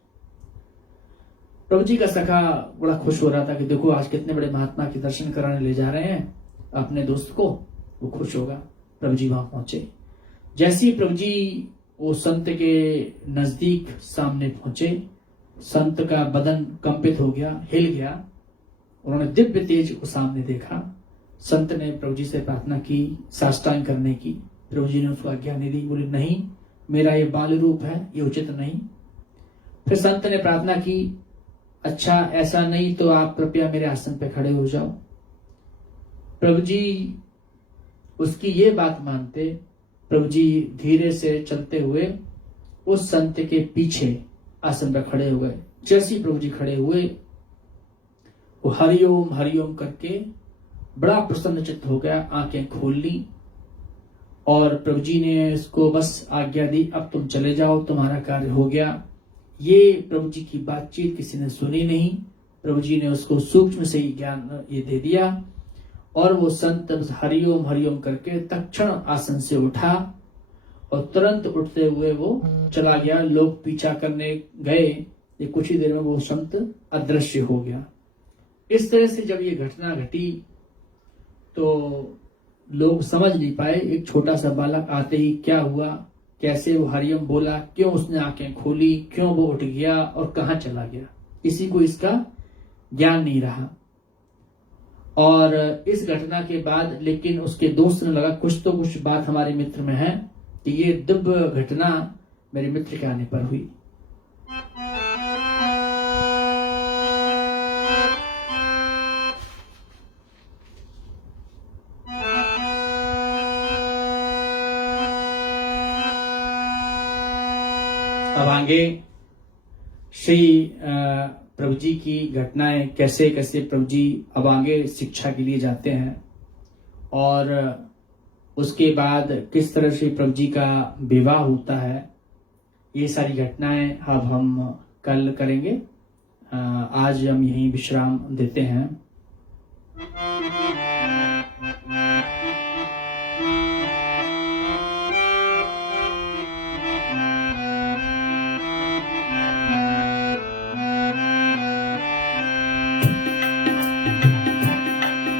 प्रभु जी का सखा बड़ा खुश हो रहा था कि देखो आज कितने बड़े महात्मा के दर्शन कराने ले जा रहे हैं अपने दोस्त को, वो खुश होगा। प्रभु जी वहां पहुंचे। जैसे ही प्रभु जी वो संत के नजदीक सामने पहुंचे, संत का बदन कंपित हो गया, हिल गया। उन्होंने दिव्य तेज को सामने देखा। संत ने प्रभु जी से प्रार्थना की साष्टांग करने की। प्रभु जी ने उसको आज्ञा नहीं दी, बोले नहीं, मेरा ये बाल रूप है, ये उचित नहीं। फिर संत ने प्रार्थना की, अच्छा ऐसा नहीं तो आप कृपया मेरे आसन पे खड़े हो जाओ। प्रभु जी उसकी ये बात मानते, प्रभु जी धीरे से चलते हुए उस संत के पीछे आसन पर खड़े हो गए। जैसे ही प्रभु जी खड़े हुए, वो हरिओम हरिओम करके बड़ा प्रसन्न चित्त हो गया, आंखें खोल ली और प्रभु जी ने इसको बस आज्ञा दी, अब तुम चले जाओ, तुम्हारा कार्य हो गया। ये प्रभु जी की बातचीत किसी ने सुनी नहीं। प्रभु जी ने उसको सूक्ष्म से ही ज्ञान ये दे दिया और वो संत हरिओम हरिओम करके तत्क्षण आसन से उठा और तुरंत उठते हुए वो चला गया। लोग पीछा करने गए, ये कुछ ही देर में वो संत अदृश्य हो गया। इस तरह से जब ये घटना घटी तो लोग समझ नहीं पाए, एक छोटा सा बालक आते ही क्या हुआ, कैसे वो हरिओम बोला, क्यों उसने आंखें खोली, क्यों वो उठ गया और कहां चला गया, किसी को इसका ज्ञान नहीं रहा। और इस घटना के बाद लेकिन उसके दोस्त ने लगा कुछ तो कुछ बात हमारे मित्र में है कि ये दिव्य घटना मेरे मित्र के आने पर हुई। अब आगे श्री प्रभु जी की घटनाएं कैसे कैसे प्रभु जी अब आगे शिक्षा के लिए जाते हैं और उसके बाद किस तरह से प्रभु जी का विवाह होता है, ये सारी घटनाएं अब हम कल करेंगे। आज हम यहीं विश्राम देते हैं।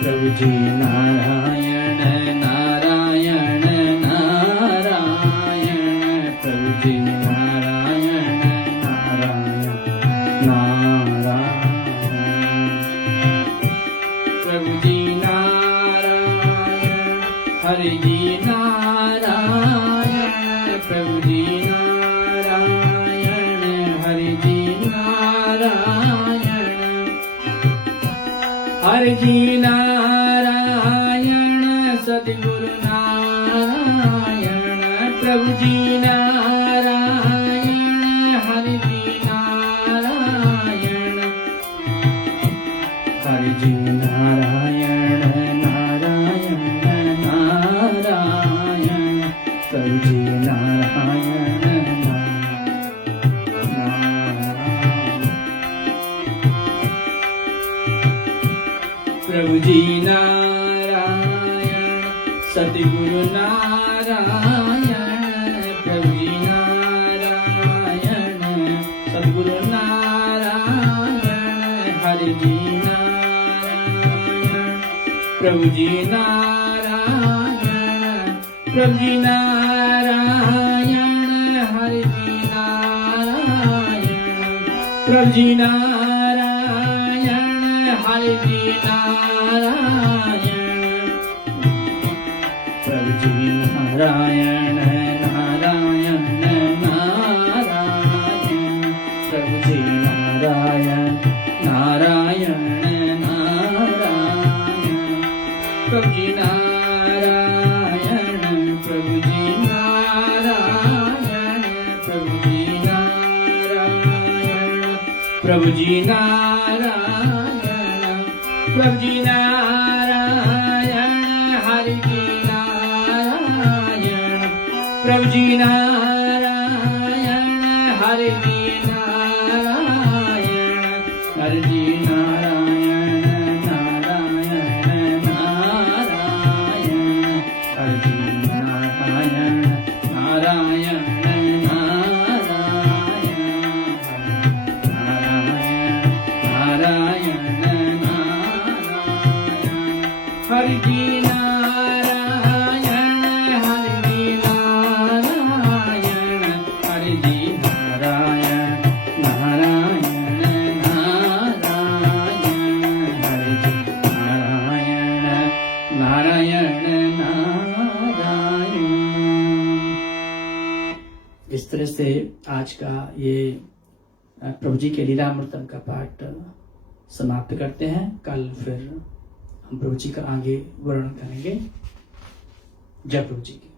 प्रभु जी नारायण नारायण नारायण, प्रभु जी नारायण नारायण नारायण, प्रभु जी नारायण हरि जी नारायण, प्रभु जी नारायण हरि जी नारायण, हरि जी नारायण सद्गुरु नारायण, प्रभु जी नारायण हरि जी नारायण, हरि जी नारायण नारायण नारायण, प्रभु जी नारायण नारायण, प्रभु जी नारायण सद्गुरु नारायण, प्रभु जी नारायण सद्गुरु नारायण, हरि जी नारायण, प्रभु जी नारायण प्रभु जी नारायण हरि जी नारायण प्रभु जी नारायण हरि जी नारायण प्रभु जी नारायण नारायण नारायण प्रभु जी नारायण नारायण नारायण प्रभु जी नारायण प्रभु जी नारायण प्रभु जी नारायण प्रभु जी नारायण प्रभु जी नारायण हरि जी नारायण प्रभु जी नारायण हरि जी नारायण हरि जी नारायण नारायण नारायण हरि जी नारायण नारायण नारायण हरि जी नारायण हरि जी नारायण हरि जी नारायण नारायण नारायण हरि जी नारायण नारायण नारायण। इस तरह से आज का ये प्रभु जी के लीलामृतम का पाठ समाप्त करते हैं। कल फिर हम प्रभु जी का आगे वर्णन करेंगे। जय प्रभु जी की।